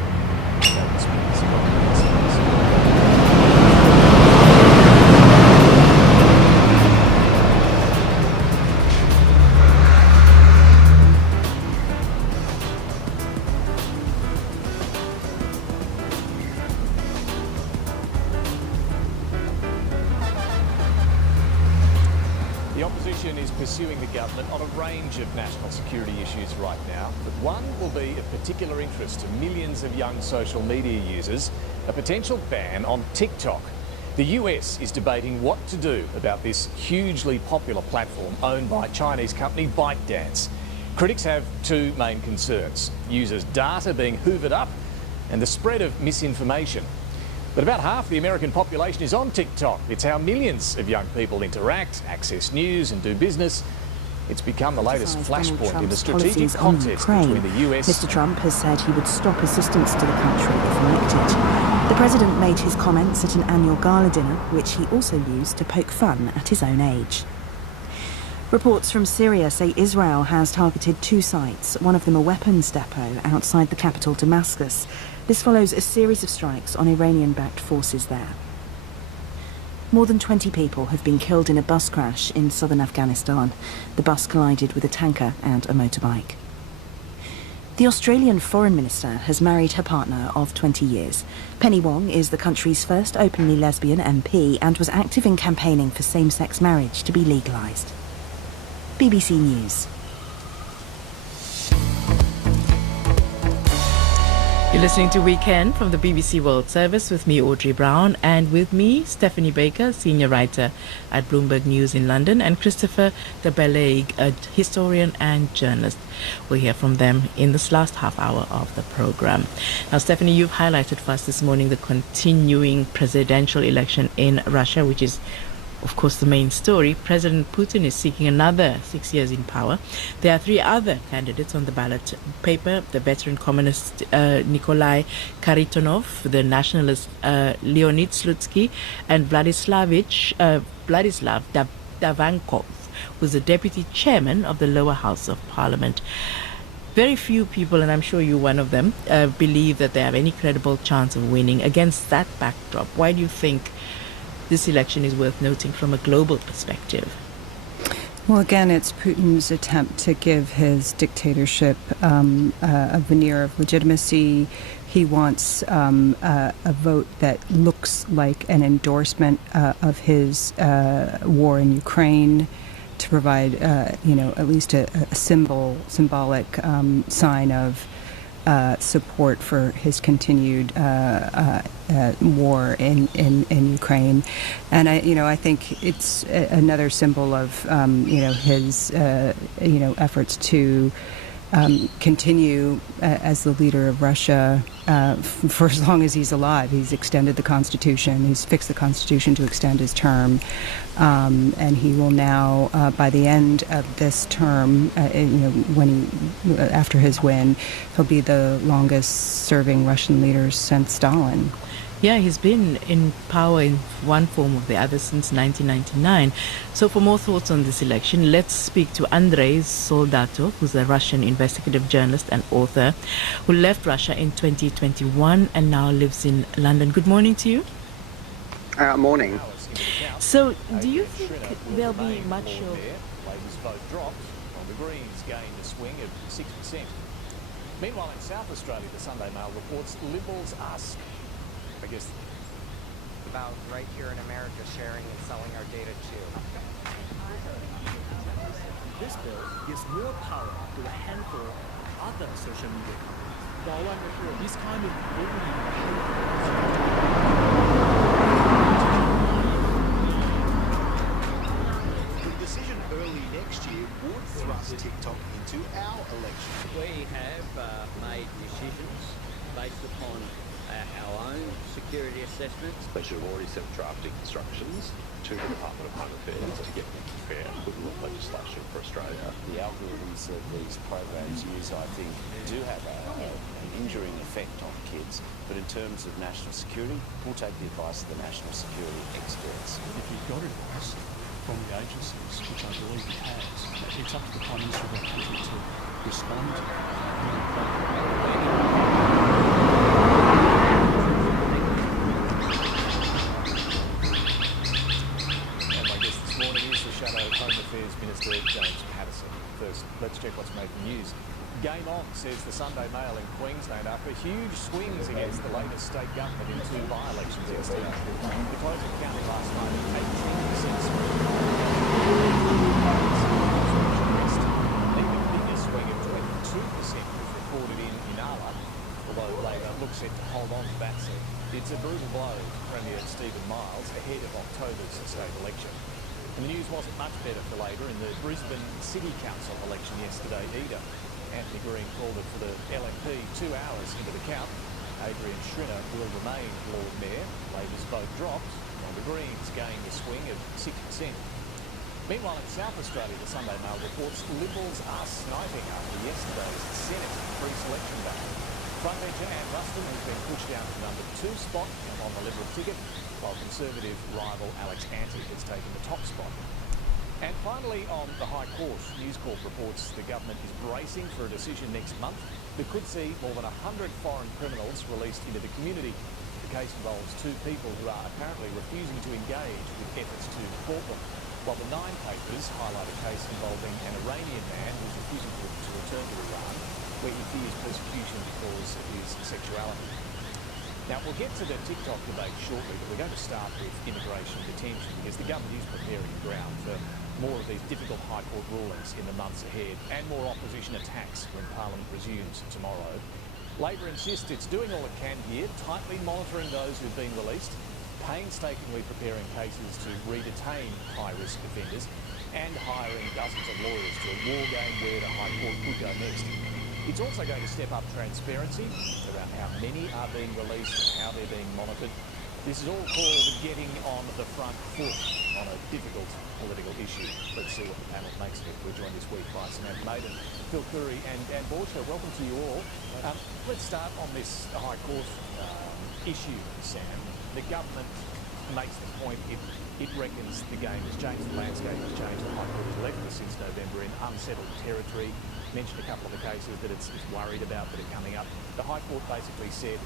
Is pursuing the government on a range of national security issues right now, but one will be of particular interest to millions of young social media users, a potential ban on TikTok. The US is debating what to do about this hugely popular platform owned by Chinese company ByteDance. Critics have two main concerns: users' data being hoovered up and the spread of misinformation. But about half the American population is on TikTok. It's how millions of young people interact, access news and do business. It's become the latest flashpoint in the strategic contest between the US... Mr. Trump has said he would stop assistance to the country if elected. The president made his comments at an annual gala dinner, which he also used to poke fun at his own age. Reports from Syria say Israel has targeted two sites, one of them a weapons depot outside the capital Damascus. This follows a series of strikes on Iranian-backed forces there. More than 20 people have been killed in a bus crash in southern Afghanistan. The bus collided with a tanker and a motorbike. The Australian Foreign Minister has married her partner of 20 years. Penny Wong is the country's first openly lesbian MP and was active in campaigning for same-sex marriage to be legalised. BBC News. You're listening to Weekend from the BBC World Service with me, Audrey Brown, and with me, Stephanie Baker, senior writer at Bloomberg News in London, and Christopher de Bellaigue, a historian and journalist. We'll hear from them in this last half hour of the program. Now, Stephanie, you've highlighted for us this morning the continuing presidential election in Russia, which is of course, the main story. President Putin is seeking another 6 years in power. There are three other candidates on the ballot paper: the veteran communist Nikolai Kharitonov, the nationalist Leonid Slutsky, and Vladislav Davankov, who's the deputy chairman of the lower house of parliament. Very few people, and I'm sure you're one of them, believe that they have any credible chance of winning. Against that backdrop, why do you think this election is worth noting from a global perspective? Well, again, it's Putin's attempt to give his dictatorship a veneer of legitimacy. He wants a vote that looks like an endorsement of his war in Ukraine, to provide, at least a symbolic sign of support for his continued war in Ukraine. And I think it's another symbol of his efforts to continue as the leader of Russia for as long as he's alive. He's extended the Constitution. He's fixed the Constitution to extend his term, and he will now, by the end of this term, after his win, he'll be the longest-serving Russian leader since Stalin. Yeah, he's been in power in one form or the other since 1999. So for more thoughts on this election, let's speak to Andrei Soldatov, who's a Russian investigative journalist and author who left Russia in 2021 and now lives in London. Good morning to you. Morning. So do you think there'll be much of... Labor's vote dropped, while the Greens gained a swing of 6%. Meanwhile, in South Australia, the Sunday Mail reports Liberals ask, I guess, About right here in America sharing and selling our data too. This bill gives more power to a handful of other social media companies. This kind of The decision early next year would thrust TikTok into our election. We have made decisions based upon our own security assessments. They should have already sent drafting instructions to the Department of Home Affairs to get fair and equivalent legislation for Australia. The algorithms that these programs use, I think, do have an injuring effect on kids. But in terms of national security, we'll take the advice of the national security experts. If you've got advice from the agencies, which I believe it has, it's up to the Prime Minister of the country to respond to Home Affairs Minister James Paterson. First, let's check what's making news. Game on, says the Sunday Mail in Queensland, after huge swings against the latest state government in two by-elections yesterday. The closing counting last night at 18% swing. Even bigger swing of 22% was recorded in Inala, although Labor looks set to hold on to that seat. It's a brutal blow to Premier Stephen Miles ahead of October's state election. And the news wasn't much better for Labor in the Brisbane City Council election yesterday either. Anthony Green called it for the LNP 2 hours into the count. Adrian Schrinner will remain Lord Mayor. Labor's vote dropped, while the Greens gained a swing of 6%. Meanwhile, in South Australia, the Sunday Mail reports Liberals are sniping after yesterday's Senate pre-selection battle. Frontbencher Anne Ruston has been pushed down to number 2 spot on the Liberal ticket, while Conservative rival Alex Antic has taken the top spot. And finally, on the High Court, News Corp reports the government is bracing for a decision next month that could see more than 100 foreign criminals released into the community. The case involves 2 people who are apparently refusing to engage with efforts to deport them, while the 9 papers highlight a case involving an Iranian man who's refusing to return to Iran, where he fears persecution because of his sexuality. Now, we'll get to the TikTok debate shortly, but we're going to start with immigration detention because the government is preparing ground for more of these difficult High Court rulings in the months ahead and more opposition attacks when Parliament resumes tomorrow. Labor insists it's doing all it can here, tightly monitoring those who've been released, painstakingly preparing cases to re-detain high-risk offenders and hiring dozens of lawyers to a war game where the High Court could go next. It's also going to step up transparency around how many are being released and how they're being monitored. This is all called getting on the front foot on a difficult political issue. Let's see what the panel makes of it. We're joined this week by Samantha Maiden, Phil Curry and Dan Borchler. Welcome to you all. Let's start on this High Court issue, Sam. The government makes the point it reckons the game has changed, the landscape has changed. The High Court has left us since November in unsettled territory. Mentioned a couple of the cases that it's worried about that are coming up. The High Court basically said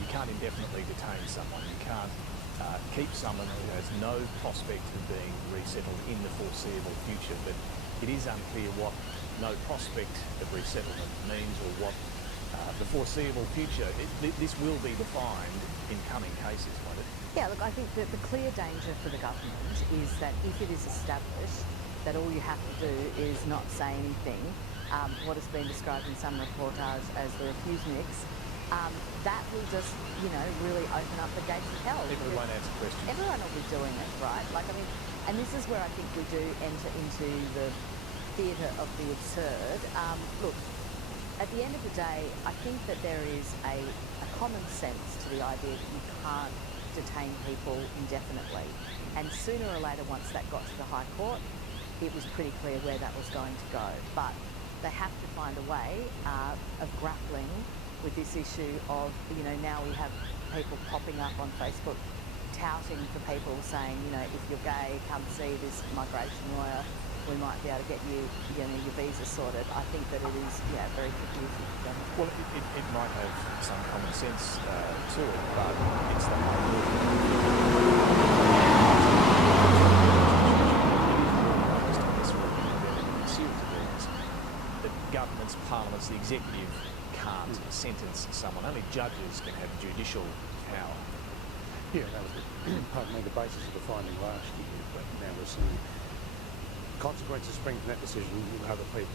you can't indefinitely detain someone. You can't keep someone who has no prospect of being resettled in the foreseeable future. But it is unclear what no prospect of resettlement means, or what the foreseeable future. This will be defined in coming cases, won't it? Yeah, look, I think that the clear danger for the government is that if it is established that all you have to do is not say anything, what has been described in some reportage as the refuse mix, that will just, really open up the gates of hell. People won't answer questions. Everyone will be doing it, right? And this is where I think we do enter into the theatre of the absurd. Look, at the end of the day, I think that there is a common sense to the idea that you can't detain people indefinitely. And sooner or later, once that got to the High Court, it was pretty clear where that was going to go. But they have to find a way of grappling with this issue of, now we have people popping up on Facebook touting for people saying, if you're gay, come see this migration lawyer. We might be able to get you, your visa sorted. I think that it is, very confusing. Well, it might have some common sense to it, but it's the high court. That governments, parliaments, the executive can't sentence someone. Only judges can have judicial power. Yeah, that was the basis of the finding last year, but now we're seeing consequences spring from that decision. Other people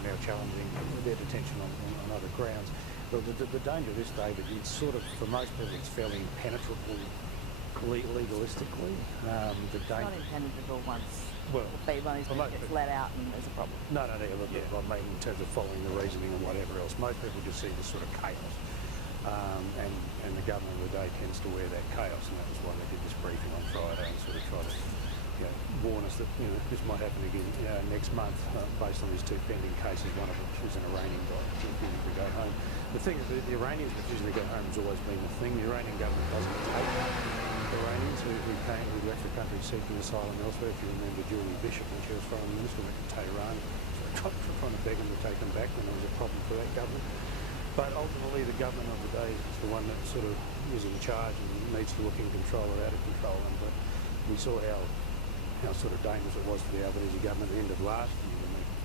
now challenging their detention on other grounds. But the danger of this, David, it's sort of, for most people, it's fairly impenetrable legalistically. It's not impenetrable once gets let out and there's a problem. No, I mean, in terms of following the reasoning and whatever else, most people just see this sort of chaos. And the government of the day tends to wear that chaos, and that was why they did this briefing on Friday and sort of try to warn us that this might happen again next month based on these two pending cases, one of which is an Iranian guy refusing to go home. The thing is that the Iranians refusing to go home has always been the thing. The Iranian government doesn't take Iranians who left the country seeking asylum elsewhere. If you remember Julie Bishop, when she was foreign minister, went to Tehran trying to beg them to take them back when there was a problem for that government. But ultimately the government of the day is the one that sort of is in charge and needs to look in control or out of control. But we saw how sort of dangerous it was for the Albanese government at the end of last year.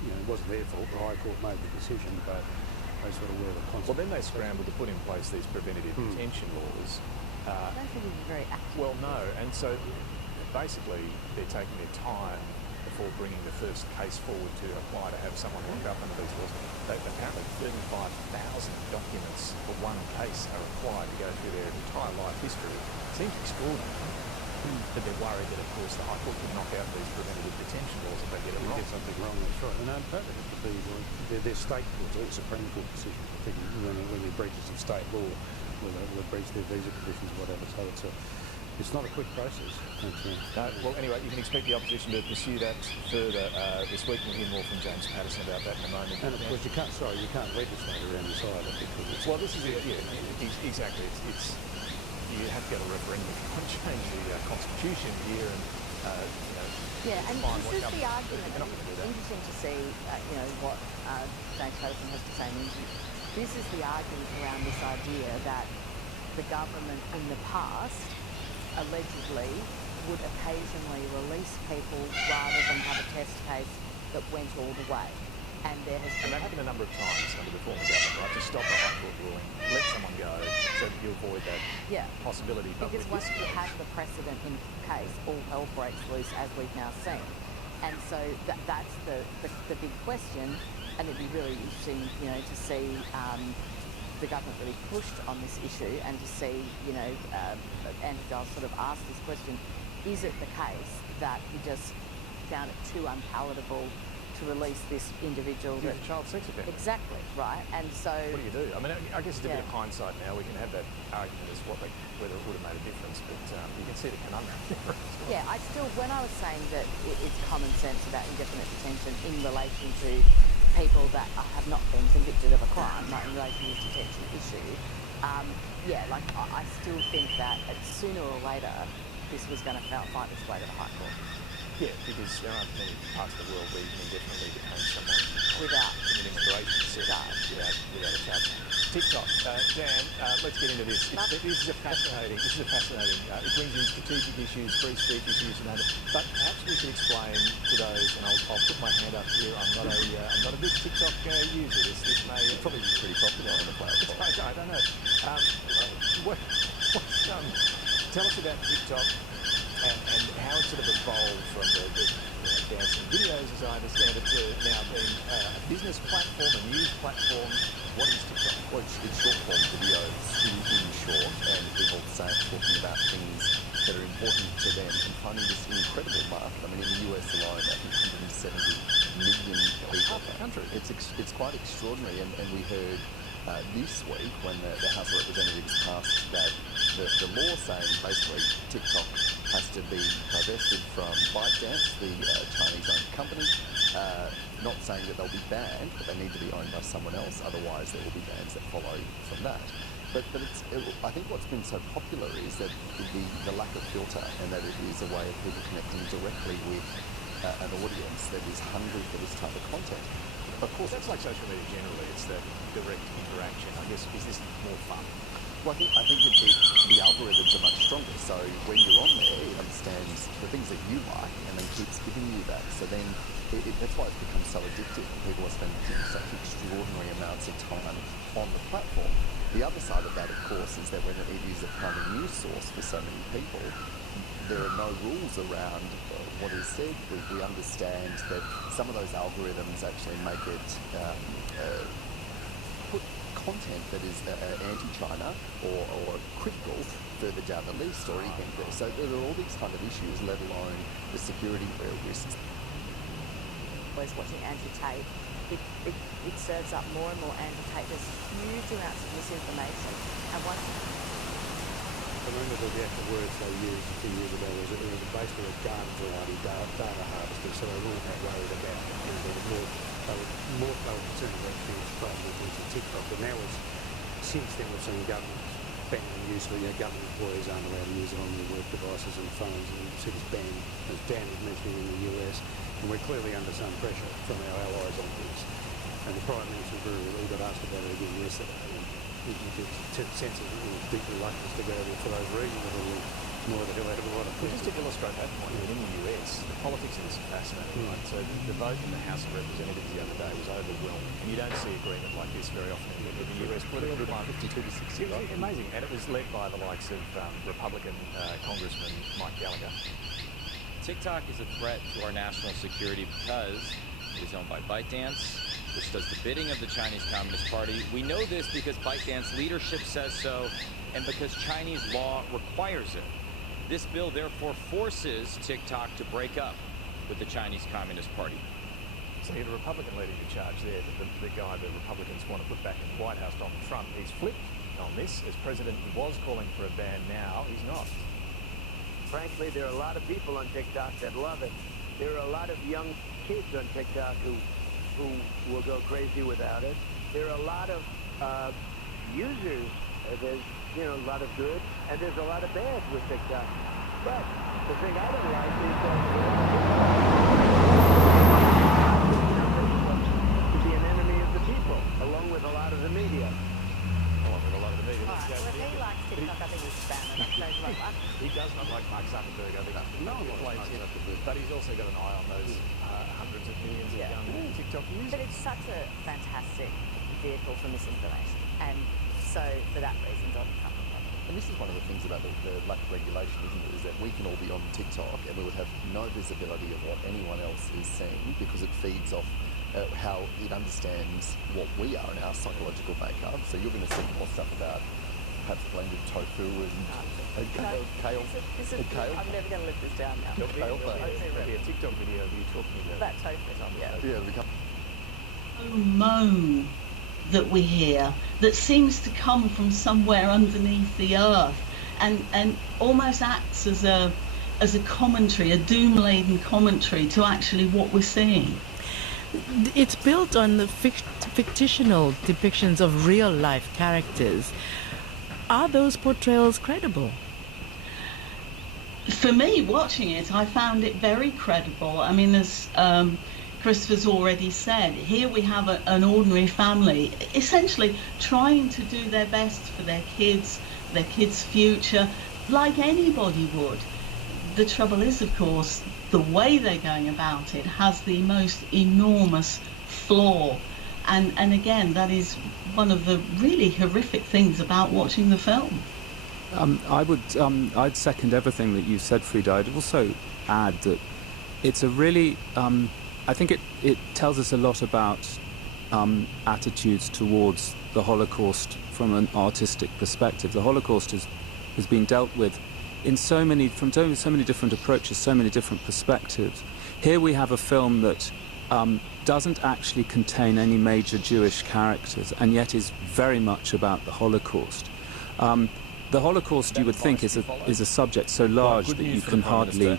When it wasn't their fault. The High Court made the decision, but they sort of were the consequences. Well, then they scrambled to put in place these preventative detention laws. I don't think it was very accurate. Well, no, and so basically they're taking their time before bringing the first case forward to apply to have someone locked up under these laws. Apparently 35,000 documents for one case are required to go through their entire life history. It seems extraordinary. But they're worried that, of course, the High Court could knock out these preventative detention laws if they get it wrong. Get something wrong, that's right. And that has to be their state courts, or Supreme Court decision, particularly when they breaches of state law, where they breach their visa conditions, whatever. So it's not a quick process. No, well, anyway, you can expect the opposition to pursue that further this week. We'll hear more from James Patterson about that in a moment. And of course, you can't legislate around this either. Well, this is it. Yeah, exactly. It's you have to go to a referendum if you want to change the constitution here, and and this is the argument. It's interesting to see, what James Patterson has to say. This is the argument around this idea that the government in the past allegedly would occasionally release people rather than have a test case that went all the way. And there has been... And that happened a number of times under the former government, right? To stop the High Court ruling, let someone go so that you avoid that possibility. But because once you have the precedent in case, all hell breaks loose, as we've now seen. And so that's the big question, and it'd be really interesting, to see the government really pushed on this issue, and to see, Andrew Giles sort of ask this question: is it the case that he just found it too unpalatable to release this individual? Yeah, child sex offender. Exactly, right. And so what do you do? I mean, I guess it's a bit of hindsight now. We can have that argument as whether it would have made a difference, but you can see the conundrum there. Yeah, when I was saying that it's common sense about indefinite detention in relation to people that have not been convicted of a crime, like in relation to the detention issue, I still think that sooner or later this was going to find its way to the High Court. Yeah, because there aren't many parts of the world where you can indefinitely detain someone without committing a grave charge, without a charge. TikTok. Dan, let's get into this. This is a fascinating. It brings in strategic issues, free speech issues, and other. But perhaps we should explain to those, and I'll put my hand up here. I'm not a big TikTok user. This may probably be pretty popular on the platform. I don't know. Tell us about TikTok and how it sort of evolved from the dancing videos, as I understand it, to now being a business platform, a news platform. What is TikTok? Well, it's short form videos in short, and people talking about things that are important to them and finding this incredible market. I mean, in the US alone, I think 170 million people in the country. It's quite extraordinary, and we heard this week when the House of Representatives passed that the law saying basically TikTok has to be divested from ByteDance, the Chinese-owned company, not saying that they'll be banned, but they need to be owned by someone else, otherwise there will be bans that follow from that. But I think what's been so popular is that the lack of filter, and that it is a way of people connecting directly with an audience that is hungry for this type of content. Of course, that's like social media generally. It's that direct interaction. I guess, is this more fun? Well, I think the algorithms are much stronger. So when you're on there, it understands the things that you like and then keeps giving you that. So then that's why it's become so addictive. People are spending such extraordinary amounts of time on the platform. The other side of that, of course, is that when it is a primary news source for so many people, there are no rules around what is said. We understand that some of those algorithms actually make it put content that is anti-China or critical further down the list or anything there. So there are all these kind of issues, let alone the security risks. Always watching Andrew Tate, it serves up more and more Andrew Tate. There's huge amounts of misinformation. And once I remember the actual words they used a few years ago was it was basically a garden variety data harvester, so they weren't that worried about it. They were concerned about things probably using TikTok. But now since then we've seen government banning use of government employees aren't allowed to use it on their work devices and phones, and you see this ban, as Dan was mentioning, in the US, and we're clearly under some pressure from our allies on this. And the Prime Minister he got asked about it again yesterday. You get a sense of deep reluctance to go there for those reasons. More the hell out of a lot of people. Just to illustrate that point, in the US, the politics of this is fascinating, right? So the vote in the House of Representatives the other day was overwhelming. And you don't see agreement like this very often in the US political climate. 52 to 60. Amazing. And it was led by the likes of Republican Congressman Mike Gallagher. TikTok is a threat to our national security because it is owned by ByteDance, which does the bidding of the Chinese Communist Party. We know this because ByteDance leadership says so, and because Chinese law requires it. This bill therefore forces TikTok to break up with the Chinese Communist Party. So you have a Republican leading the charge there, the guy that Republicans want to put back in the White House, Donald Trump. He's flipped on this. As president, he was calling for a ban. Now he's not. Frankly, there are a lot of people on TikTok that love it. There are a lot of young kids on TikTok who will go crazy without it. There are a lot of users. There's a lot of good, and there's a lot of bad with TikTok. But the thing I don't like is that to be an enemy of the people, along with a lot of the media. Along with a lot of the media. Well, if he likes TikTok, I think he's spamming it. He does not like Mark Zuckerberg, I think. No one likes him. But he's also got an eye on those hundreds of millions of young TikTok users. But it's such a fantastic vehicle for misinformation. And so, for that reason, Donald Trump. And this is one of the things about the lack of regulation, isn't it, is that we can all be on TikTok and we would have no visibility of what anyone else is seeing because it feeds off how it understands what we are and our psychological makeup. So you're going to see more stuff about perhaps blended tofu and kale. I'm never going to live this down now. There'll be a TikTok video of you talking about tofu. Moan that we hear that seems to come from somewhere underneath the earth and almost acts as a commentary, a doom-laden commentary to actually what we're seeing. It's built on the fictional depictions of real-life characters. Are those portrayals credible? For me, watching it, I found it very credible. I mean, there's Christopher's already said, here we have an ordinary family essentially trying to do their best for their kids' future, like anybody would. The trouble is, of course, the way they're going about it has the most enormous flaw. And again, that is one of the really horrific things about watching the film. I'd second everything that you said, Frida. I'd also add that it's a really, I think it tells us a lot about attitudes towards the Holocaust from an artistic perspective. The Holocaust has been dealt with from so many different approaches, so many different perspectives. Here we have a film that doesn't actually contain any major Jewish characters, and yet is very much about the Holocaust. The Holocaust, you would think, is a subject so large that you can hardly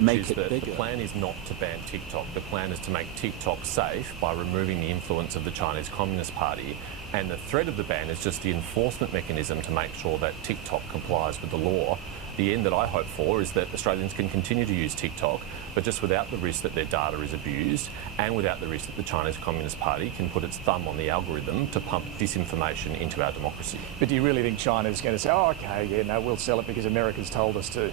make it bigger. The plan is not to ban TikTok. The plan is to make TikTok safe by removing the influence of the Chinese Communist Party. And the threat of the ban is just the enforcement mechanism to make sure that TikTok complies with the law. The end that I hope for is that Australians can continue to use TikTok, but just without the risk that their data is abused and without the risk that the Chinese Communist Party can put its thumb on the algorithm to pump disinformation into our democracy. But do you really think China's going to say, oh, okay, yeah, no, we'll sell it because America's told us to?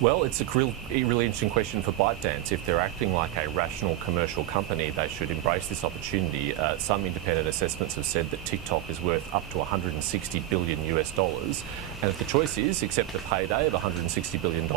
Well, it's a really interesting question for ByteDance. If they're acting like a rational commercial company, they should embrace this opportunity. Some independent assessments have said that TikTok is worth up to $160 billion US. And if the choice is accept a payday of $160 billion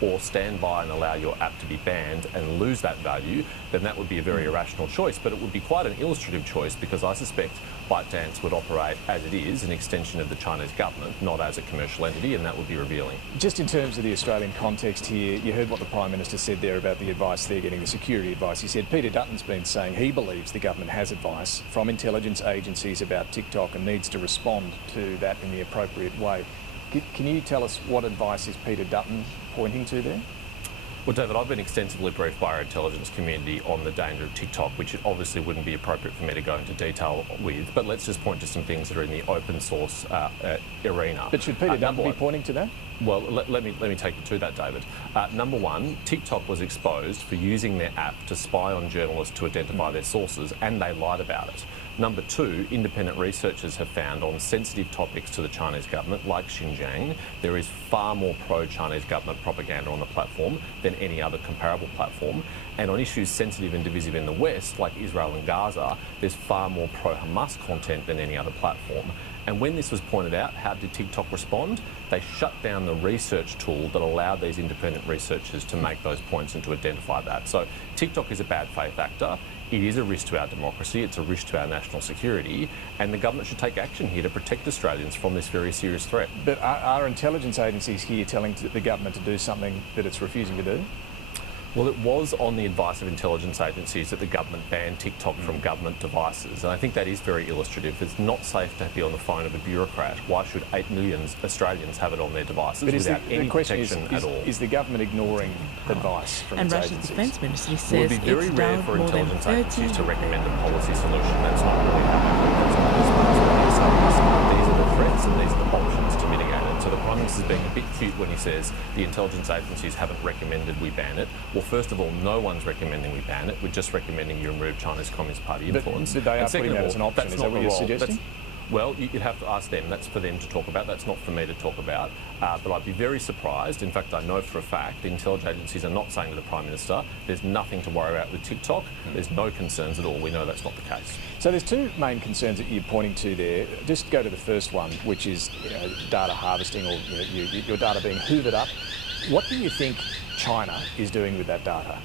or stand by and allow your app to be banned and lose that value, then that would be a very irrational choice. But it would be quite an illustrative choice, because I suspect ByteDance would operate as it is, an extension of the Chinese government, not as a commercial entity, and that would be revealing. Just in terms of the Australian context here, you heard what the Prime Minister said there about the advice they're getting, the security advice. He said Peter Dutton's been saying he believes the government has advice from intelligence agencies about TikTok and needs to respond to that in the appropriate way. Can you tell us what advice is Peter Dutton pointing to there? Well, David, I've been extensively briefed by our intelligence community on the danger of TikTok, which it obviously wouldn't be appropriate for me to go into detail with, but let's just point to some things that are in the open source arena. But should Peter Dutton be pointing to that? Well, let me take you to that, David. Number one, TikTok was exposed for using their app to spy on journalists to identify their sources, and they lied about it. Number two, independent researchers have found on sensitive topics to the Chinese government, like Xinjiang, there is far more pro-Chinese government propaganda on the platform than any other comparable platform. And on issues sensitive and divisive in the West, like Israel and Gaza, there's far more pro-Hamas content than any other platform. And when this was pointed out, how did TikTok respond? They shut down the research tool that allowed these independent researchers to make those points and to identify that. So TikTok is a bad faith actor. It is a risk to our democracy, it's a risk to our national security, and the government should take action here to protect Australians from this very serious threat. But are intelligence agencies here telling the government to do something that it's refusing to do? Well, it was on the advice of intelligence agencies that the government banned TikTok from government devices, and I think that is very illustrative. It's not safe to be on the phone of a bureaucrat. Why should 8 million Australians have it on their devices without any protection at all? Is the government ignoring advice from its Russia's agencies? defense ministry says It would be very it's rare down for more than intelligence 30. agencies to recommend a policy solution. That's not really happening. That's not as much as what they're saying. These are the threats and these are the options to mitigate it. So the Prime Minister's being a bit cute when he says the intelligence agencies haven't recommended we ban it. Well, first of all, no one's recommending we ban it. We're just recommending you remove Chinese Communist Party influence. But they are putting that as an option. Is that what you're suggesting? Well, you'd have to ask them. That's for them to talk about. That's not for me to talk about. But I'd be very surprised. In fact, I know for a fact the intelligence agencies are not saying to the Prime Minister, there's nothing to worry about with TikTok. There's no concerns at all. We know that's not the case. So there's two main concerns that you're pointing to there. Just go to the first one, which is data harvesting, or your data being hoovered up. What do you think China is doing with that data?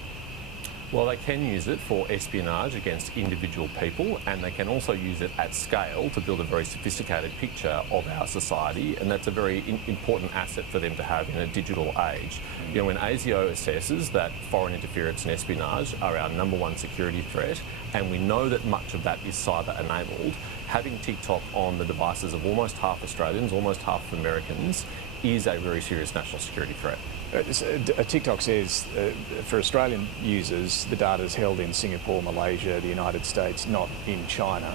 Well, they can use it for espionage against individual people, and they can also use it at scale to build a very sophisticated picture of our society, and that's a very important asset for them to have in a digital age. You know, when ASIO assesses that foreign interference and espionage are our #1 security threat, and we know that much of that is cyber-enabled, having TikTok on the devices of almost half Australians, almost half Americans, is a very serious national security threat. TikTok says for Australian users, the data is held in Singapore, Malaysia, the United States, not in China.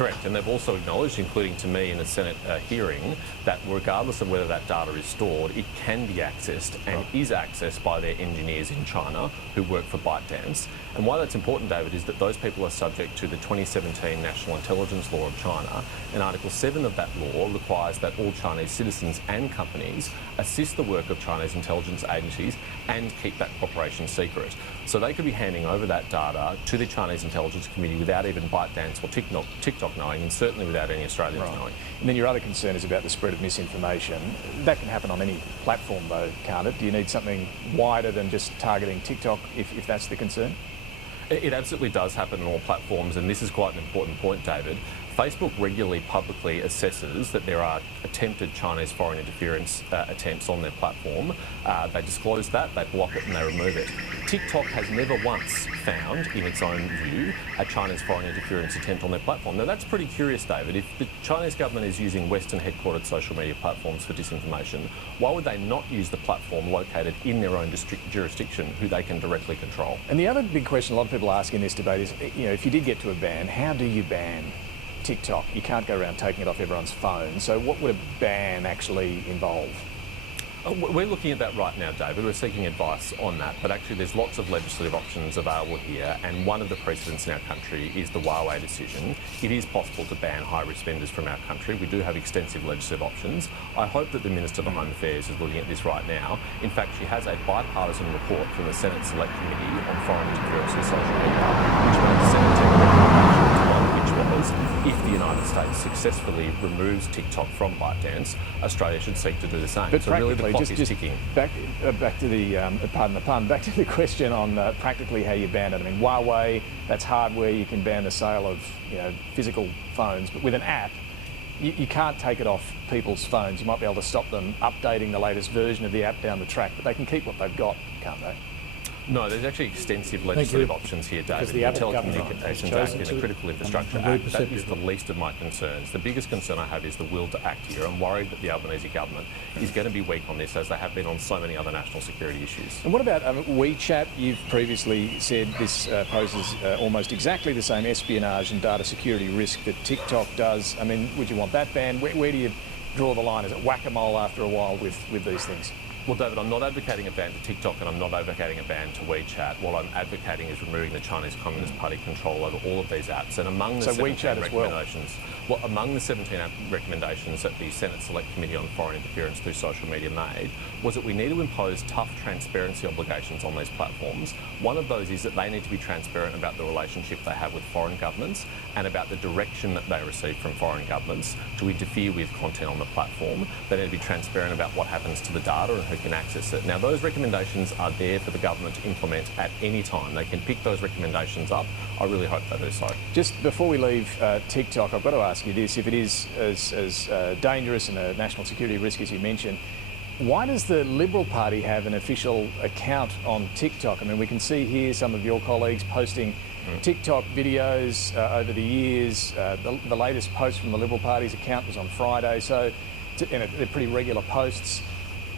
Correct, and they've also acknowledged, including to me in a Senate hearing, that regardless of whether that data is stored, it can be accessed and is accessed by their engineers in China who work for ByteDance. And why that's important, David, is that those people are subject to the 2017 National Intelligence Law of China, and Article 7 of that law requires that all Chinese citizens and companies assist the work of Chinese intelligence agencies and keep that cooperation secret. So they could be handing over that data to the Chinese Intelligence Committee without even ByteDance or TikTok knowing, and certainly without any Australians knowing. And then your other concern is about the spread of misinformation. That can happen on any platform though, can't it? Do you need something wider than just targeting TikTok if that's the concern? It absolutely does happen on all platforms, and this is quite an important point, David. Facebook regularly publicly assesses that there are attempted Chinese foreign interference attempts on their platform. They disclose that, they block it and they remove it. TikTok has never once found, in its own view, a Chinese foreign interference attempt on their platform. Now that's pretty curious, David. If the Chinese government is using Western headquartered social media platforms for disinformation, why would they not use the platform located in their own jurisdiction who they can directly control? And the other big question a lot of people ask in this debate is, if you did get to a ban, how do you ban TikTok? You can't go around taking it off everyone's phone. So what would a ban actually involve? We're looking at that right now, David. We're seeking advice on that, but actually there's lots of legislative options available here, and one of the precedents in our country is the Huawei decision. It is possible to ban high-risk vendors from our country. We do have extensive legislative options. I hope that the Minister for Home Affairs is looking at this right now. In fact, she has a bipartisan report from the Senate Select Committee on Foreign Interference with Social Media, which made 17 recommendations, one of which was, if the United States successfully removes TikTok from ByteDance, Australia should seek to do the same. But so really the clock is ticking. Back to the, pardon the pun, back to the question on practically how you ban it. I mean, Huawei, that's hardware, you can ban the sale of physical phones, but with an app, you can't take it off people's phones. You might be able to stop them updating the latest version of the app down the track, but they can keep what they've got, can't they? No, there's actually extensive legislative options here, David. The Telecommunications Act and the Critical Infrastructure Act, that is the least of my concerns. The biggest concern I have is the will to act here. I'm worried that the Albanese government is going to be weak on this, as they have been on so many other national security issues. And what about WeChat? You've previously said this poses almost exactly the same espionage and data security risk that TikTok does. I mean, would you want that banned? Where do you draw the line? Is it whack-a-mole after a while with these things? Well, David, I'm not advocating a ban to TikTok and I'm not advocating a ban to WeChat. What I'm advocating is removing the Chinese Communist Party control over all of these apps. And among the 17 recommendations, among the 17 recommendations that the Senate Select Committee on Foreign Interference through Social Media made was that we need to impose tough transparency obligations on these platforms. One of those is that they need to be transparent about the relationship they have with foreign governments and about the direction that they receive from foreign governments to interfere with content on the platform. They need to be transparent about what happens to the data and who can access it. Now, those recommendations are there for the government to implement at any time. They can pick those recommendations up. I really hope they do so. Just before we leave TikTok, I've got to ask you this. If it is as dangerous and a national security risk as you mentioned, why does the Liberal Party have an official account on TikTok? I mean, we can see here some of your colleagues posting TikTok videos over the years. The latest post from the Liberal Party's account was on Friday, so they're pretty regular posts.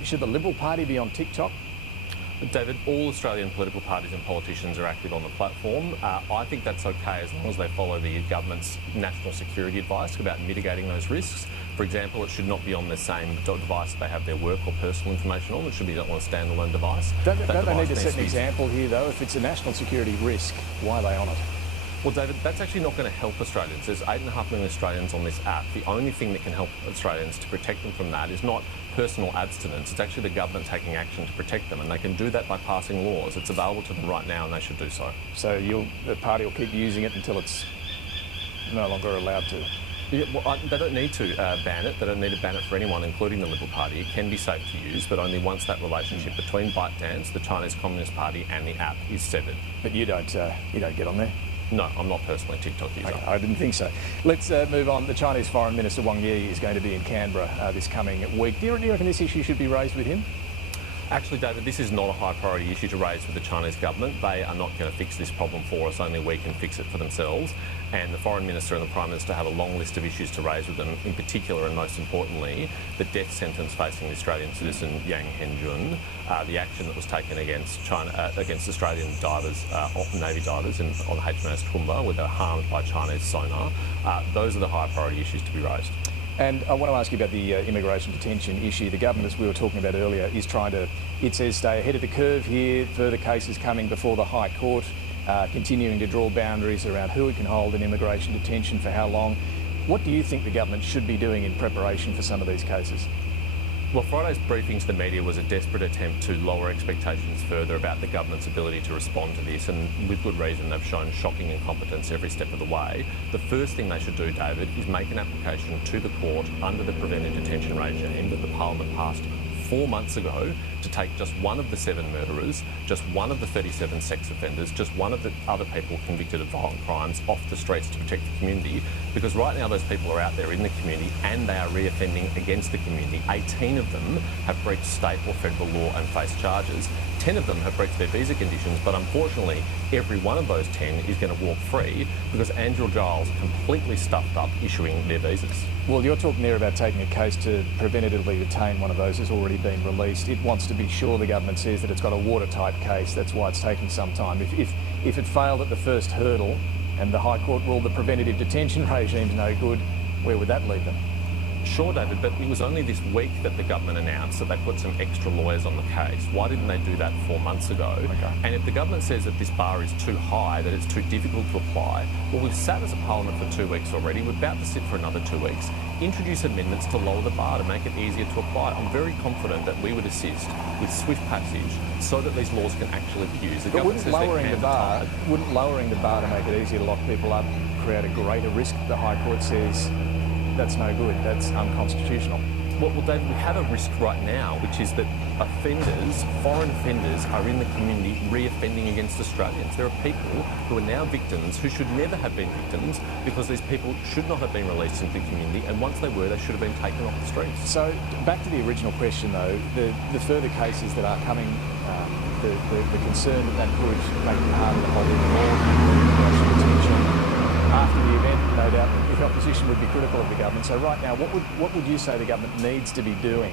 Should the Liberal Party be on TikTok? David, all Australian political parties and politicians are active on the platform. I think that's okay as long as they follow the government's national security advice about mitigating those risks. For example, it should not be on the same device they have their work or personal information on. It should be on a standalone device. Don't they need to set an example here, though? If it's a national security risk, why are they on it? Well, David, that's actually not going to help Australians. There's 8.5 million Australians on this app. The only thing that can help Australians to protect them from that is not personal abstinence. It's actually the government taking action to protect them, and they can do that by passing laws. It's available to them right now, and they should do so. So the party will keep using it until it's no longer allowed to? Yeah, well, they don't need to ban it. They don't need to ban it for anyone, including the Liberal Party. It can be safe to use, but only once that relationship between ByteDance, the Chinese Communist Party, and the app is severed. But you don't get on there? No, I'm not personally a TikTok user. Okay, I didn't think so. Let's move on. The Chinese Foreign Minister Wang Yi is going to be in Canberra this coming week. Do you reckon this issue should be raised with him? Actually, David, this is not a high priority issue to raise with the Chinese government. They are not going to fix this problem for us, only we can fix it for themselves. And the Foreign Minister and the Prime Minister have a long list of issues to raise with them, in particular and most importantly, the death sentence facing the Australian citizen Yang Hengjun, the action that was taken against against Australian divers, Navy divers on HMAS Tumba, where they were harmed by Chinese sonar. Those are the high priority issues to be raised. And I want to ask you about the immigration detention issue. The government, as we were talking about earlier, is trying to, it says, stay ahead of the curve here, further cases coming before the High Court, continuing to draw boundaries around who it can hold in immigration detention for how long. What do you think the government should be doing in preparation for some of these cases? Well, Friday's briefing to the media was a desperate attempt to lower expectations further about the government's ability to respond to this, and with good reason. They've shown shocking incompetence every step of the way. The first thing they should do, David, is make an application to the court under the preventive detention regime that the Parliament passed 4 months ago to take just one of the 7 murderers, just one of the 37 sex offenders, just one of the other people convicted of violent crimes off the streets to protect the community. Because right now those people are out there in the community and they are reoffending against the community. 18 of them have breached state or federal law and face charges. 10 of them have breached their visa conditions, but unfortunately every one of those 10 is going to walk free because Andrew Giles completely stuffed up issuing their visas. Well, you're talking there about taking a case to preventatively detain one of those who's already been released. It wants to be sure, the government says, that it's got a watertight case. That's why it's taking some time. If it failed at the first hurdle and the High Court ruled the preventative detention regime's no good, where would that leave them? Sure, David, but it was only this week that the government announced that they put some extra lawyers on the case. Why didn't they do that 4 months ago? Okay. And if the government says that this bar is too high, that it's too difficult to apply, well, we've sat as a parliament for 2 weeks already. We're about to sit for another 2 weeks. Introduce amendments to lower the bar to make it easier to apply. I'm very confident that we would assist with swift passage so that these laws can actually be used. But wouldn't lowering the bar to make it easier to lock people up create a greater risk? The High Court says that's no good, that's unconstitutional. Well, David, we have a risk right now, which is that offenders, foreign offenders, are in the community re-offending against Australians. There are people who are now victims who should never have been victims because these people should not have been released into the community, and once they were, they should have been taken off the streets. So, back to the original question though, the further cases that are coming, the concern that could make it harder to hold even more immigration detention. After the event, no doubt, the opposition would be critical of the government. So right now, what would you say the government needs to be doing?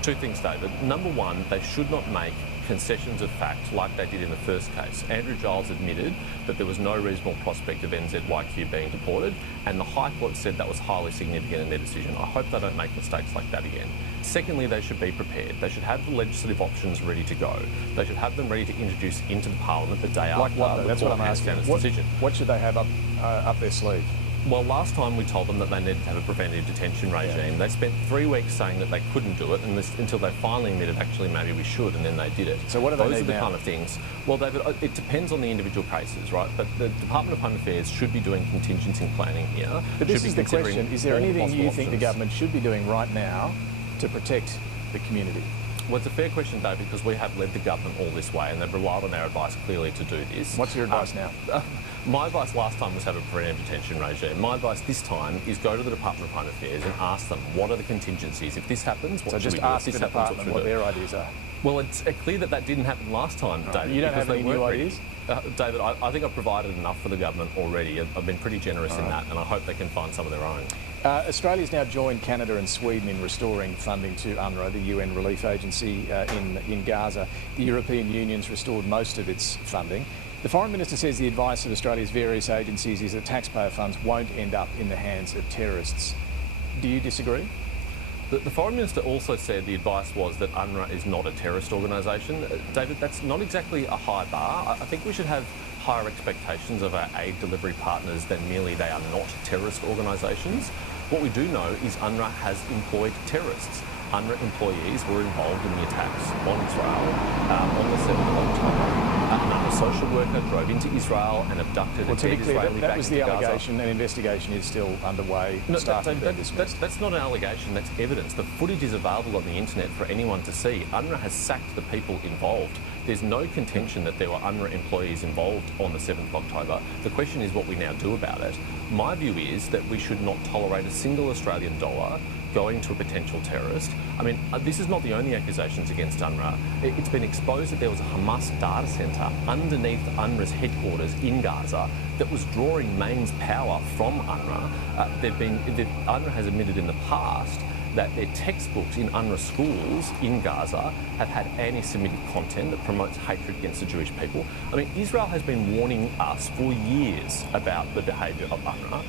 2 things, David. Number one, they should not make concessions of fact like they did in the first case. Andrew Giles admitted that there was no reasonable prospect of NZYQ being deported, and the High Court said that was highly significant in their decision. I hope they don't make mistakes like that again. Secondly, they should be prepared. They should have the legislative options ready to go. They should have them ready to introduce into the Parliament the day after That's what I'm asking. Decision. What should they have up their sleeve? Well, last time we told them that they needed to have a preventative detention regime. Yeah. They spent 3 weeks saying that they couldn't do it until they finally admitted, actually, maybe we should, and then they did it. So what do they need now? Those are the kind of things. Well, David, it depends on the individual cases, right? But the Department of Home Affairs should be doing contingency planning here. But this is the question. Is there anything you think the government should be doing right now to protect the community? Well, it's a fair question, David, because we have led the government all this way and they've relied on our advice clearly to do this. What's your advice now? My advice last time was have a preventive detention regime. My advice this time is go to the Department of Home Affairs and ask them, what are the contingencies? If this happens, what should we do? So just ask the department what their ideas are. Well, it's clear that didn't happen last time, David. You don't have any new ideas? David, I think I've provided enough for the government already. I've been pretty generous in that, and I hope they can find some of their own. Australia's now joined Canada and Sweden in restoring funding to UNRWA, the UN relief agency in Gaza. The European Union's restored most of its funding. The Foreign Minister says the advice of Australia's various agencies is that taxpayer funds won't end up in the hands of terrorists. Do you disagree? The Foreign Minister also said the advice was that UNRWA is not a terrorist organisation. David, that's not exactly a high bar. I think we should have higher expectations of our aid delivery partners than merely they are not terrorist organisations. What we do know is UNRWA has employed terrorists. UNRWA employees were involved in the attacks on Israel on the 7th of October. Another social worker drove into Israel and abducted a dead Israeli that was the allegation. An investigation is still underway. No, that's not an allegation, that's evidence. The footage is available on the internet for anyone to see. UNRWA has sacked the people involved. There's no contention that there were UNRWA employees involved on the 7th of October. The question is what we now do about it. My view is that we should not tolerate a single Australian dollar going to a potential terrorist. I mean, this is not the only accusations against UNRWA. It's been exposed that there was a Hamas data centre underneath UNRWA's headquarters in Gaza that was drawing mains power from UNRWA. UNRWA has admitted in the past that their textbooks in UNRWA schools in Gaza have had anti-Semitic content that promotes hatred against the Jewish people. I mean, Israel has been warning us for years about the behaviour of UNRWA.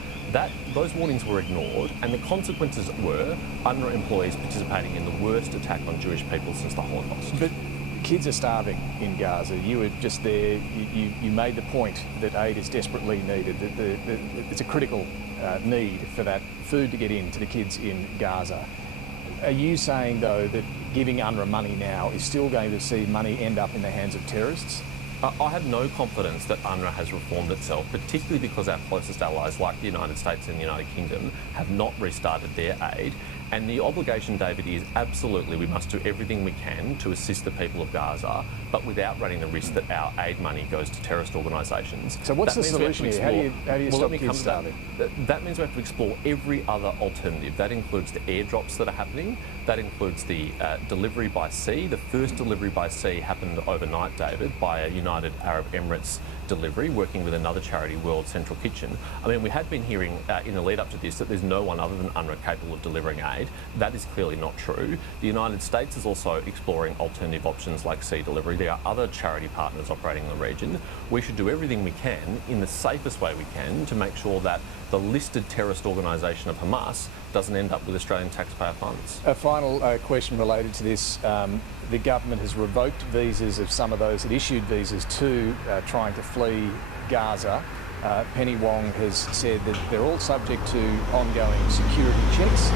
Those warnings were ignored, and the consequences were UNRWA employees participating in the worst attack on Jewish people since the Holocaust. But kids are starving in Gaza. You were just there. You made the point that aid is desperately needed. It's a critical need for that food to get in to the kids in Gaza. Are you saying, though, that giving UNRWA money now is still going to see money end up in the hands of terrorists? I have no confidence that UNRWA has reformed itself, particularly because our closest allies, like the United States and the United Kingdom, have not restarted their aid. And the obligation, David, is absolutely we must do everything we can to assist the people of Gaza, but without running the risk that our aid money goes to terrorist organisations. So what's the solution here? How do you stop kids starving? That means we have to explore every other alternative. That includes the airdrops that are happening. That includes the delivery by sea. The first delivery by sea happened overnight, David, by a United Arab Emirates delivery, working with another charity, World Central Kitchen. I mean, we had been hearing in the lead up to this that there's no one other than UNRWA capable of delivering aid. That is clearly not true. The United States is also exploring alternative options like sea delivery. There are other charity partners operating in the region. We should do everything we can in the safest way we can to make sure that the listed terrorist organisation of Hamas doesn't end up with Australian taxpayer funds. A final question related to this. The government has revoked visas of some of those that issued visas to trying to flee Gaza. Penny Wong has said that they're all subject to ongoing security checks.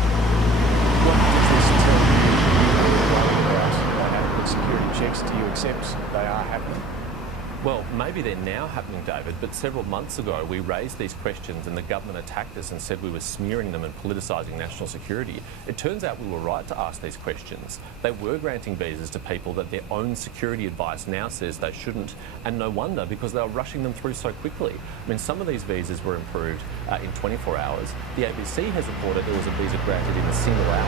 What does this tell you about adequate security checks? Do you accept they are happening? Well, maybe they're now happening, David, but several months ago we raised these questions and the government attacked us and said we were smearing them and politicising national security. It turns out we were right to ask these questions. They were granting visas to people that their own security advice now says they shouldn't, and no wonder, because they were rushing them through so quickly. I mean, some of these visas were approved in 24 hours. The ABC has reported there was a visa granted in a single hour.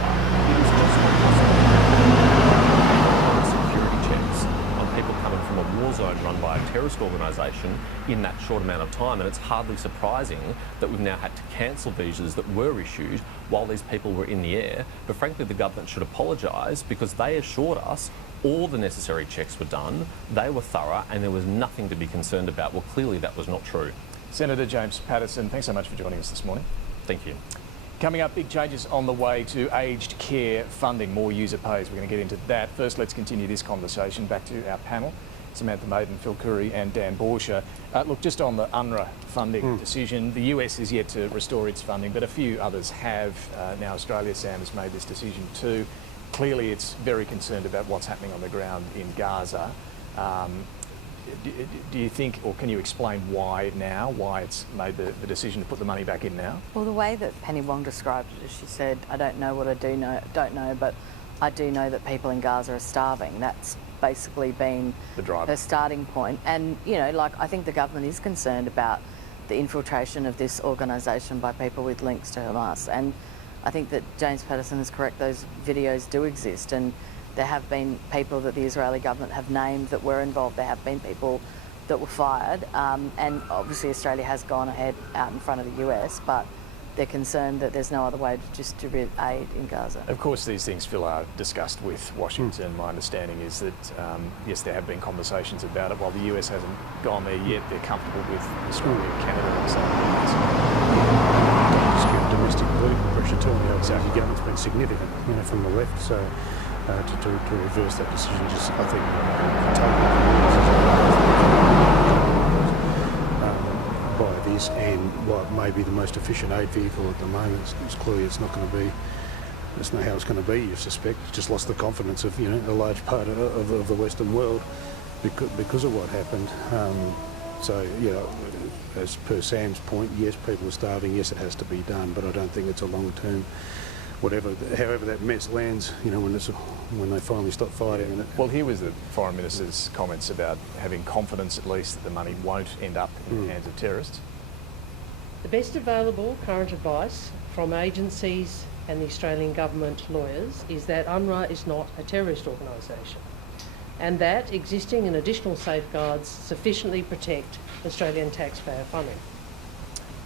It is just not possible security checks on people coming from a war zone run by a terrorist organisation in that short amount of time, and it's hardly surprising that we've now had to cancel visas that were issued while these people were in the air. But frankly, the government should apologise because they assured us all the necessary checks were done, they were thorough, and there was nothing to be concerned about. Well, clearly that was not true. Senator James Paterson, thanks so much for joining us this morning. Thank you. Coming up, big changes on the way to aged care funding, more user pays. We're going to get into that. First, let's continue this conversation. Back to our panel, Samantha Maiden, Phil Curry and Dan Borscher. Look, just on the UNRWA funding decision, the US is yet to restore its funding, but a few others have. Now Australia, Sam, has made this decision too. Clearly, it's very concerned about what's happening on the ground in Gaza. Do you think, or can you explain why now, why it's made the decision to put the money back in now? Well, the way that Penny Wong described it is she said, I don't know what I don't know, but I do know that people in Gaza are starving. That's basically been her starting point. And, you know, like, I think the government is concerned about the infiltration of this organisation by people with links to Hamas. And I think that James Paterson is correct, those videos do exist, and there have been people that the Israeli government have named that were involved. There have been people that were fired, and obviously Australia has gone ahead out in front of the US, but they're concerned that there's no other way to distribute aid in Gaza. Of course, these things, Phil, are discussed with Washington. My understanding is that, yes, there have been conversations about it. While the US hasn't gone there yet, they're comfortable with Australia and Canada and so on. Domestic political pressure too on the Saudi government's been significant, you know, from the left. So to reverse that decision, just I think by this and what may be the most efficient aid vehicle at the moment, it's clearly it's not going to be. That's not how it's going to be. You suspect it's just lost the confidence of a large part of the Western world because of what happened. So as per Sam's point, yes, people are starving. Yes, it has to be done, but I don't think it's a long-term however that mess lands, when they finally stop fighting. And well, here was the Foreign Minister's comments about having confidence at least that the money won't end up in the hands of terrorists. The best available current advice from agencies and the Australian government lawyers is that UNRWA is not a terrorist organisation, and that existing and additional safeguards sufficiently protect Australian taxpayer funding.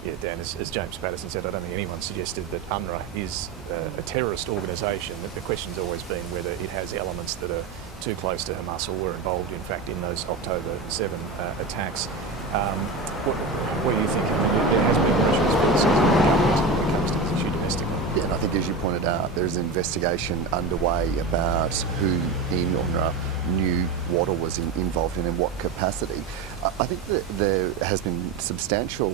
Yeah, Dan, as James Patterson said, I don't think anyone suggested that UNRWA is a terrorist organisation. The question's always been whether it has elements that are too close to Hamas or were involved, in fact, in those October 7 attacks. What do you think? I mean, there has been pressures when it comes to this issue domestically. Yeah, and I think, as you pointed out, there's an investigation underway about who in UNRWA knew what or was involved in what capacity. I think that there has been substantial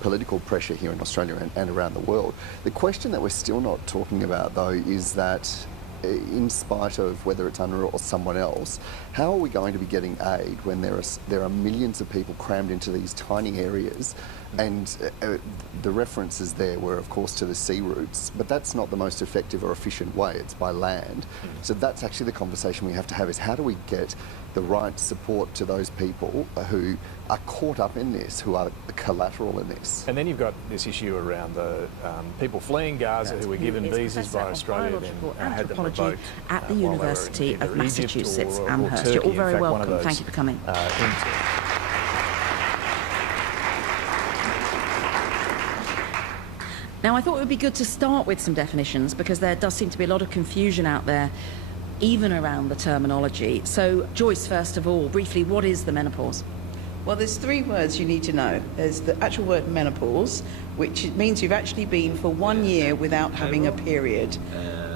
political pressure here in Australia and around the world. The question that we're still not talking about, though, is that in spite of whether it's UNRWA or someone else, how are we going to be getting aid when there are millions of people crammed into these tiny areas? And the references there were, of course, to the sea routes, but that's not the most effective or efficient way. It's by land. So that's actually the conversation we have to have, is how do we get the right support to those people who are caught up in this, who are the collateral in this. And then you've got this issue around the people fleeing Gaza who were given visas by Australia, then had them revoked at the University of Massachusetts Amherst. You're all very welcome. Thank you for coming. Now, I thought it would be good to start with some definitions, because there does seem to be a lot of confusion out there, even around the terminology. So, Joyce, first of all, briefly, what is the menopause? Well, there's 3 words you need to know. There's the actual word menopause, which means you've actually been for 1 year without having a period.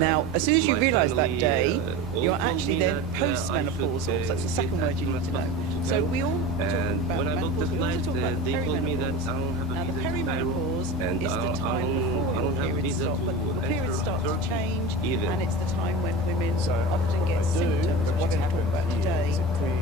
Now, as soon as you realise that day, you're actually then postmenopausal. So that's the second word you need to know. So we all talk about menopause, we also talk about the perimenopause. Now, the perimenopause is the time before your period starts, but the period starts to change, and it's the time when women often get symptoms, which we're going to talk about today,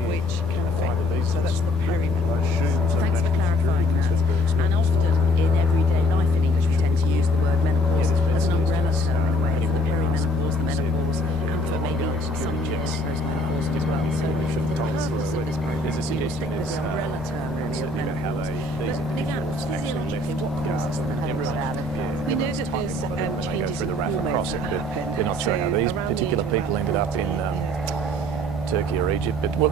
which can affect them. So that's the perimenopause. Thanks for clarifying that. And often in everyday life in English, we tend to use the word menopause as an umbrella term in a way, for the perimenopause, the menopause, and for maybe some years postmenopause as well. So for the purpose of this program, you stick with the umbrella term of menopause. But Nigant, physiologically, what causes the menopause? We know that there's changes in hormones that happen. They're not showing how these particular people ended up in Turkey or Egypt, but will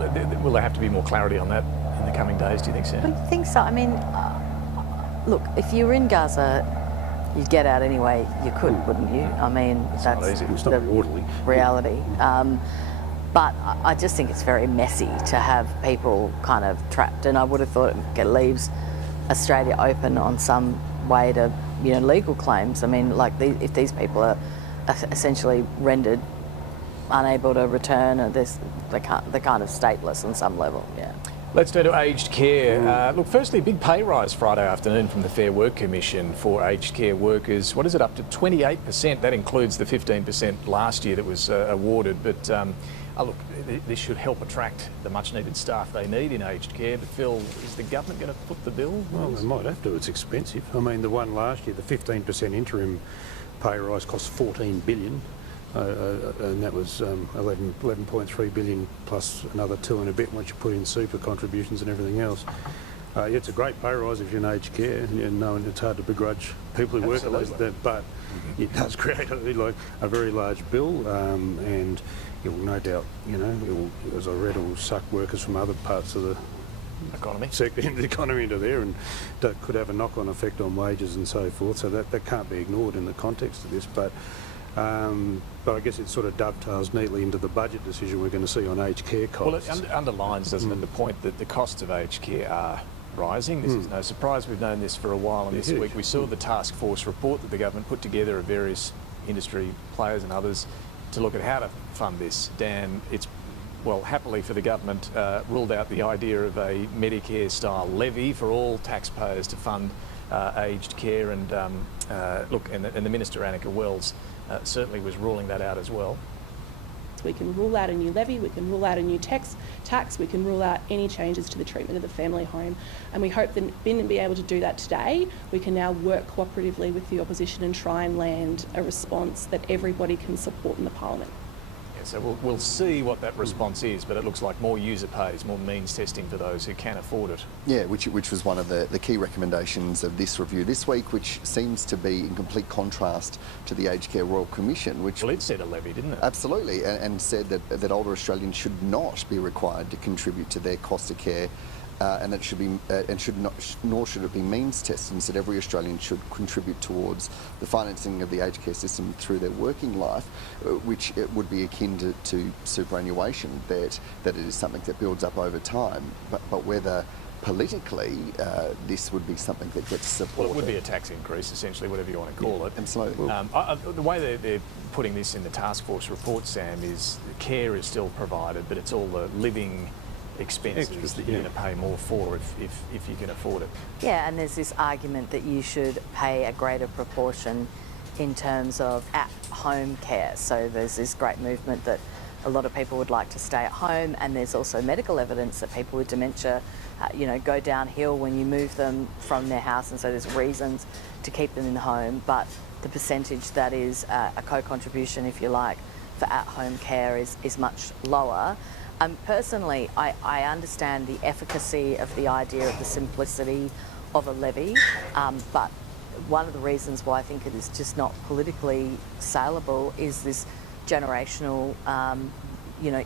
there have to be more clarity on that in the coming days, do you think, Sam? I think so. I mean, look, if you were in Gaza, you'd get out anyway you could, wouldn't you? I mean, that's the reality. But I just think it's very messy to have people kind of trapped, and I would have thought it leaves Australia open on some way to, legal claims. I mean, like if these people are essentially rendered unable to return, or they're kind of stateless on some level, yeah. Let's turn to aged care. Look, firstly, a big pay rise Friday afternoon from the Fair Work Commission for aged care workers. What is it, up to 28%? That includes the 15% last year that was awarded. But look, this should help attract the much-needed staff they need in aged care. But Phil, is the government going to foot the bill? Well, they might have to. It's expensive. I mean, the one last year, the 15% interim pay rise cost $14 billion. And that was 11.3 billion plus another 2 and a bit once you put in super contributions and everything else. Yeah, it's a great pay rise if you're in aged care, and no, it's hard to begrudge people who work at that, but it does create a very large bill, and it will no doubt, as I read, it will suck workers from other parts of the sector into the economy into there, and that could have a knock-on effect on wages and so forth. So that can't be ignored in the context of this, but I guess it sort of dovetails neatly into the budget decision we're going to see on aged care costs. Well, it underlines, doesn't it, the point that the costs of aged care are rising. This is no surprise. We've known this for a while, and this week we saw the task force report that the government put together of various industry players and others to look at how to fund this. Dan, it's, well, happily for the government, ruled out the idea of a Medicare-style levy for all taxpayers to fund aged care, and look, and the Minister, Annika Wells, certainly was ruling that out as well. We can rule out a new levy, we can rule out a new tax, we can rule out any changes to the treatment of the family home. And we hope that being able to do that today, we can now work cooperatively with the opposition and try and land a response that everybody can support in the parliament. Yeah, so we'll see what that response is, but it looks like more user pays, more means testing for those who can afford it. Yeah, which was one of the key recommendations of this review this week, which seems to be in complete contrast to the Aged Care Royal Commission, which... Well, it said a levy, didn't it? Absolutely, and said that older Australians should not be required to contribute to their cost of care, and that should be nor should it be means tested. Instead, every Australian should contribute towards the financing of the aged care system through their working life, which it would be akin to superannuation, that it is something that builds up over time. But whether politically this would be something that gets supported. Well, it would be a tax increase, essentially, whatever you want to call it. Absolutely. The way they're putting this in the task force report, Sam, is care is still provided, but it's all the living expenses that you're going to pay more for if you can afford it. Yeah, and there's this argument that you should pay a greater proportion in terms of at-home care. So there's this great movement that a lot of people would like to stay at home, and there's also medical evidence that people with dementia, go downhill when you move them from their house, and so there's reasons to keep them in the home. But the percentage that is a co-contribution, if you like, for at-home care is much lower. Personally, I understand the efficacy of the idea of the simplicity of a levy, but one of the reasons why I think it is just not politically saleable is this generational,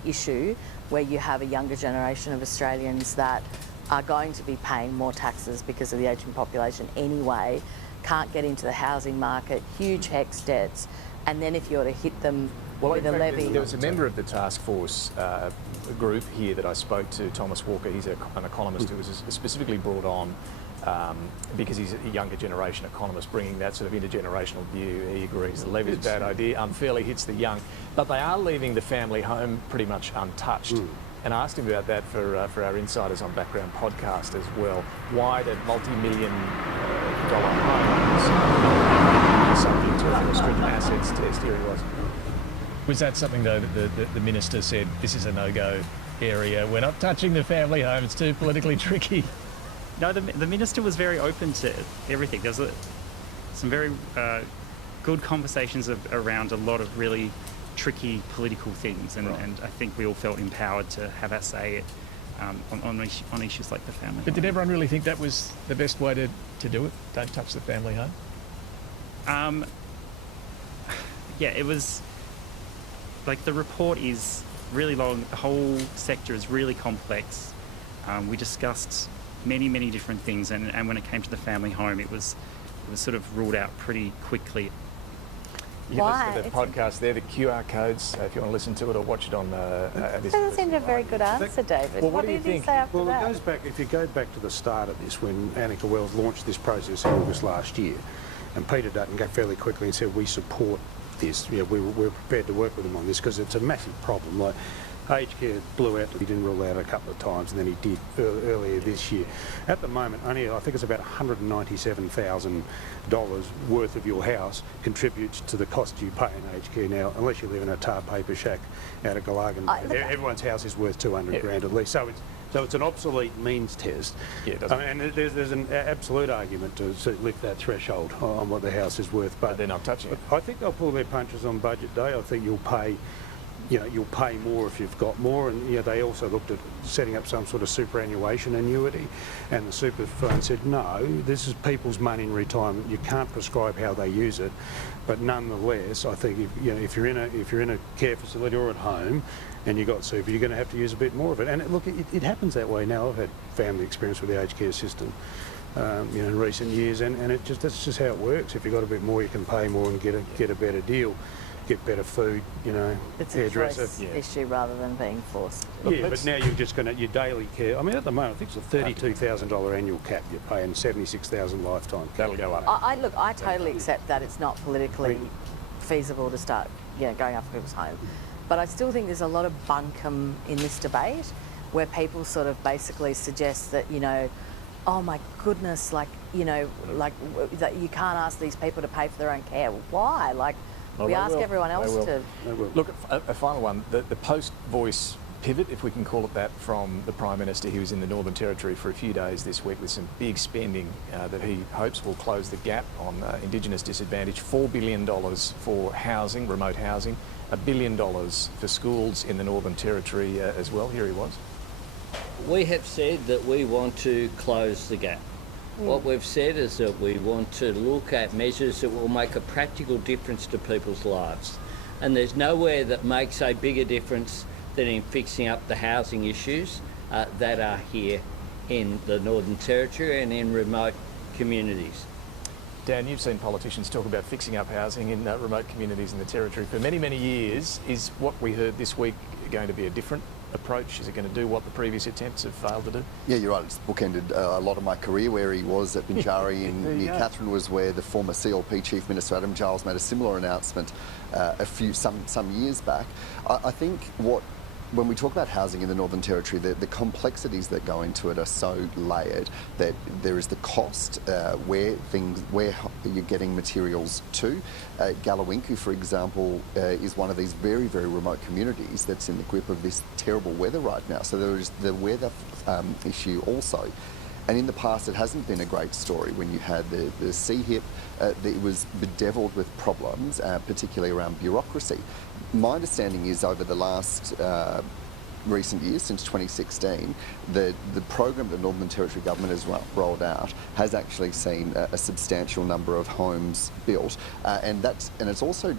issue where you have a younger generation of Australians that are going to be paying more taxes because of the ageing population anyway, can't get into the housing market, huge HECS debts, and then if you were to hit them with a levy... There was a member of the task force group here that I spoke to, Thomas Walker. He's an economist who was specifically brought on because he's a younger generation economist, bringing that sort of intergenerational view. He agrees the levy's a bad idea, unfairly hits the young, but they are leaving the family home pretty much untouched. And I asked him about that for our Insiders on Background podcast as well. Why did multi-million dollar homes subject to a restricted assets test? Here he was. Was that something, though, that the minister said, this is a no-go area, we're not touching the family home, it's too politically tricky? No, the minister was very open to everything. There was some very good conversations around a lot of really tricky political things, and I think we all felt empowered to have our say on issues like the family home. But did everyone really think that was the best way to do it? Don't touch the family home? Yeah, it was... Like, the report is really long, the whole sector is really complex. We discussed many different things, and when it came to the family home, it was sort of ruled out pretty quickly. You can listen to the podcast there, the QR codes, if you want to listen to it or watch it on this. Doesn't seem to have a very good answer, David. Well, what did he say after that? It goes back, if you go back to the start of this, when Annika Wells launched this process in August last year, and Peter Dutton came fairly quickly and said, we support this. We're prepared to work with them on this because it's a massive problem. Like, aged care blew out. He didn't rule out a couple of times, and then he did earlier this year. At the moment, only I think it's about $197,000 worth of your house contributes to the cost you pay in aged care now, unless you live in a tar paper shack out of Galagan. Everyone's house is worth 200 grand at least. So it's an obsolete means test. Yeah, and there's an absolute argument to lift that threshold on what the house is worth. But they're not touching it. I think they'll pull their punches on budget day. I think you'll pay more if you've got more. And they also looked at setting up some sort of superannuation annuity, and the super fund said, no, this is people's money in retirement. You can't prescribe how they use it. But nonetheless, I think if you're in a care facility or at home, and you've got super, you're going to have to use a bit more of it. And look, it happens that way now. I've had family experience with the aged care system, in recent years, and that's just how it works. If you've got a bit more, you can pay more and get a better deal, get better food, It's a choice issue rather than being forced. Yeah, but now you're just going to, your daily care, I mean, at the moment, I think it's a $32,000 annual cap you're paying, $76,000 lifetime. That'll go up. I totally accept that it's not politically feasible to start, going after people's home. But I still think there's a lot of bunkum in this debate where people sort of basically suggest that, oh my goodness, like, you know, like that you can't ask these people to pay for their own care. Why? Like, Well, we they ask will. everyone They else will. to. They will. Look, a final one. The post-voice pivot, if we can call it that, from the Prime Minister. He was in the Northern Territory for a few days this week with some big spending that he hopes will close the gap on Indigenous disadvantage. $4 billion for housing, remote housing, $1 billion for schools in the Northern Territory as well. Here he was. We have said that we want to close the gap. What we've said is that we want to look at measures that will make a practical difference to people's lives. And there's nowhere that makes a bigger difference than in fixing up the housing issues that are here in the Northern Territory and in remote communities. Dan, you've seen politicians talk about fixing up housing in remote communities in the Territory for many, many years. Is what we heard this week going to be a different approach? Is it going to do what the previous attempts have failed to do? Yeah, you're right. It's bookended a lot of my career. Where he was at Binjari in near Katherine was where the former CLP Chief Minister Adam Giles made a similar announcement some years back. I think when we talk about housing in the Northern Territory, the complexities that go into it are so layered that there is the cost, where you're getting materials to. Gallawinku, for example, is one of these very, very remote communities that's in the grip of this terrible weather right now. So there is the weather issue also. And in the past, it hasn't been a great story. When you had the CHIP, it was bedeviled with problems, particularly around bureaucracy. My understanding is over the last recent years, since 2016, the program the Northern Territory Government has rolled out has actually seen a substantial number of homes built, and it's also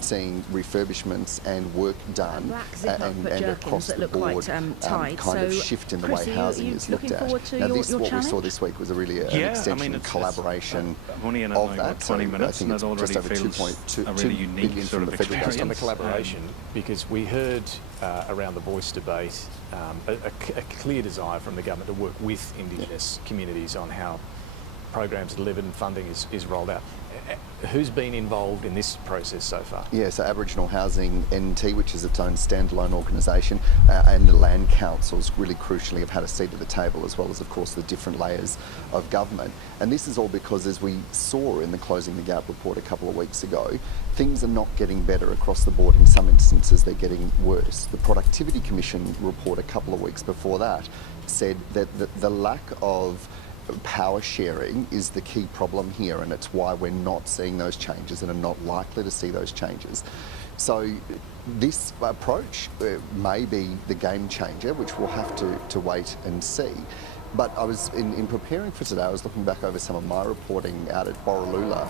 seeing refurbishments and work done and across that the look board quite tight. kind of shift in the way housing is looked at. Now this, what we saw this week was a really an extension and collaboration I've only in of like, that. what, 20 minutes, I and think that it's just already over feels 2.2 a really unique billion sort from of the federal Just on the experience. collaboration, because we heard around the Voice debate a clear desire from the government to work with Indigenous communities on how programs are delivered and funding is rolled out. Who's been involved in this process so far? Yeah, so Aboriginal Housing NT, which is its own standalone organisation, and the land councils really crucially have had a seat at the table, as well as, of course, the different layers of government. And this is all because, as we saw in the Closing the Gap report a couple of weeks ago, things are not getting better across the board. In some instances, they're getting worse. The Productivity Commission report a couple of weeks before that said that the lack of power sharing is the key problem here, and it's why we're not seeing those changes and are not likely to see those changes. So this approach may be the game changer, which we'll have to wait and see. But I was, in preparing for today, I was looking back over some of my reporting out at Borroloola,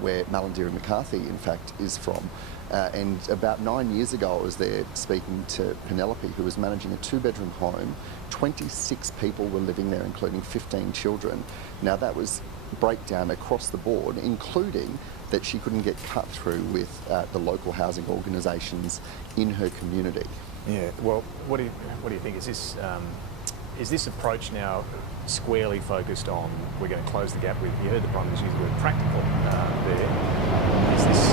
where Malarndirri McCarthy, in fact, is from. And about 9 years ago, I was there speaking to Penelope, who was managing a 2-bedroom home. 26 people were living there, including 15 children. Now, that was breakdown across the board, including that she couldn't get cut through with the local housing organisations in her community. Yeah, well, what do you think? Is this approach now squarely focused on we're going to close the gap with? You heard the Prime Minister use the word practical there. Is this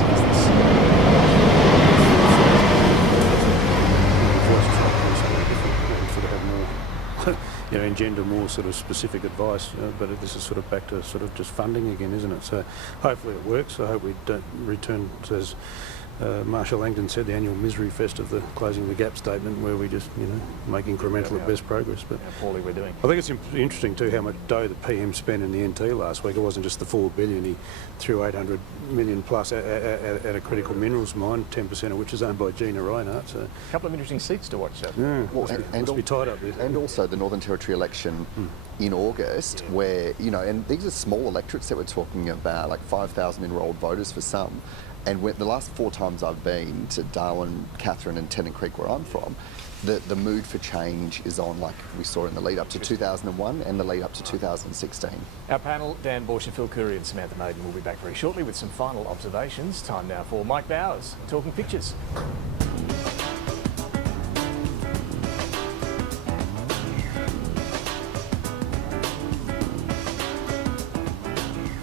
engender more sort of specific advice, but this is sort of back to sort of just funding again, isn't it? So hopefully it works. I hope we don't return to, as Marshall Langdon said, the annual misery fest of the Closing the Gap statement, where we just, make incremental at best progress. But how poorly we're doing. I think it's interesting too how much dough the PM spent in the NT last week. It wasn't just the $4 billion. He threw $800 million plus at a critical minerals mine, 10% of which is owned by Gina Reinhardt. So a couple of interesting seats to watch. Yeah, well, must be tied up there. And also the Northern Territory election in August, where, and these are small electorates that we're talking about, like 5,000 enrolled voters for some. And the last 4 times I've been to Darwin, Katherine and Tennant Creek, where I'm from, the mood for change is on, like we saw in the lead up to 2001 and the lead up to 2016. Our panel, Dan Borsch, Phil Curry and Samantha Maiden, will be back very shortly with some final observations. Time now for Mike Bowers, Talking Pictures.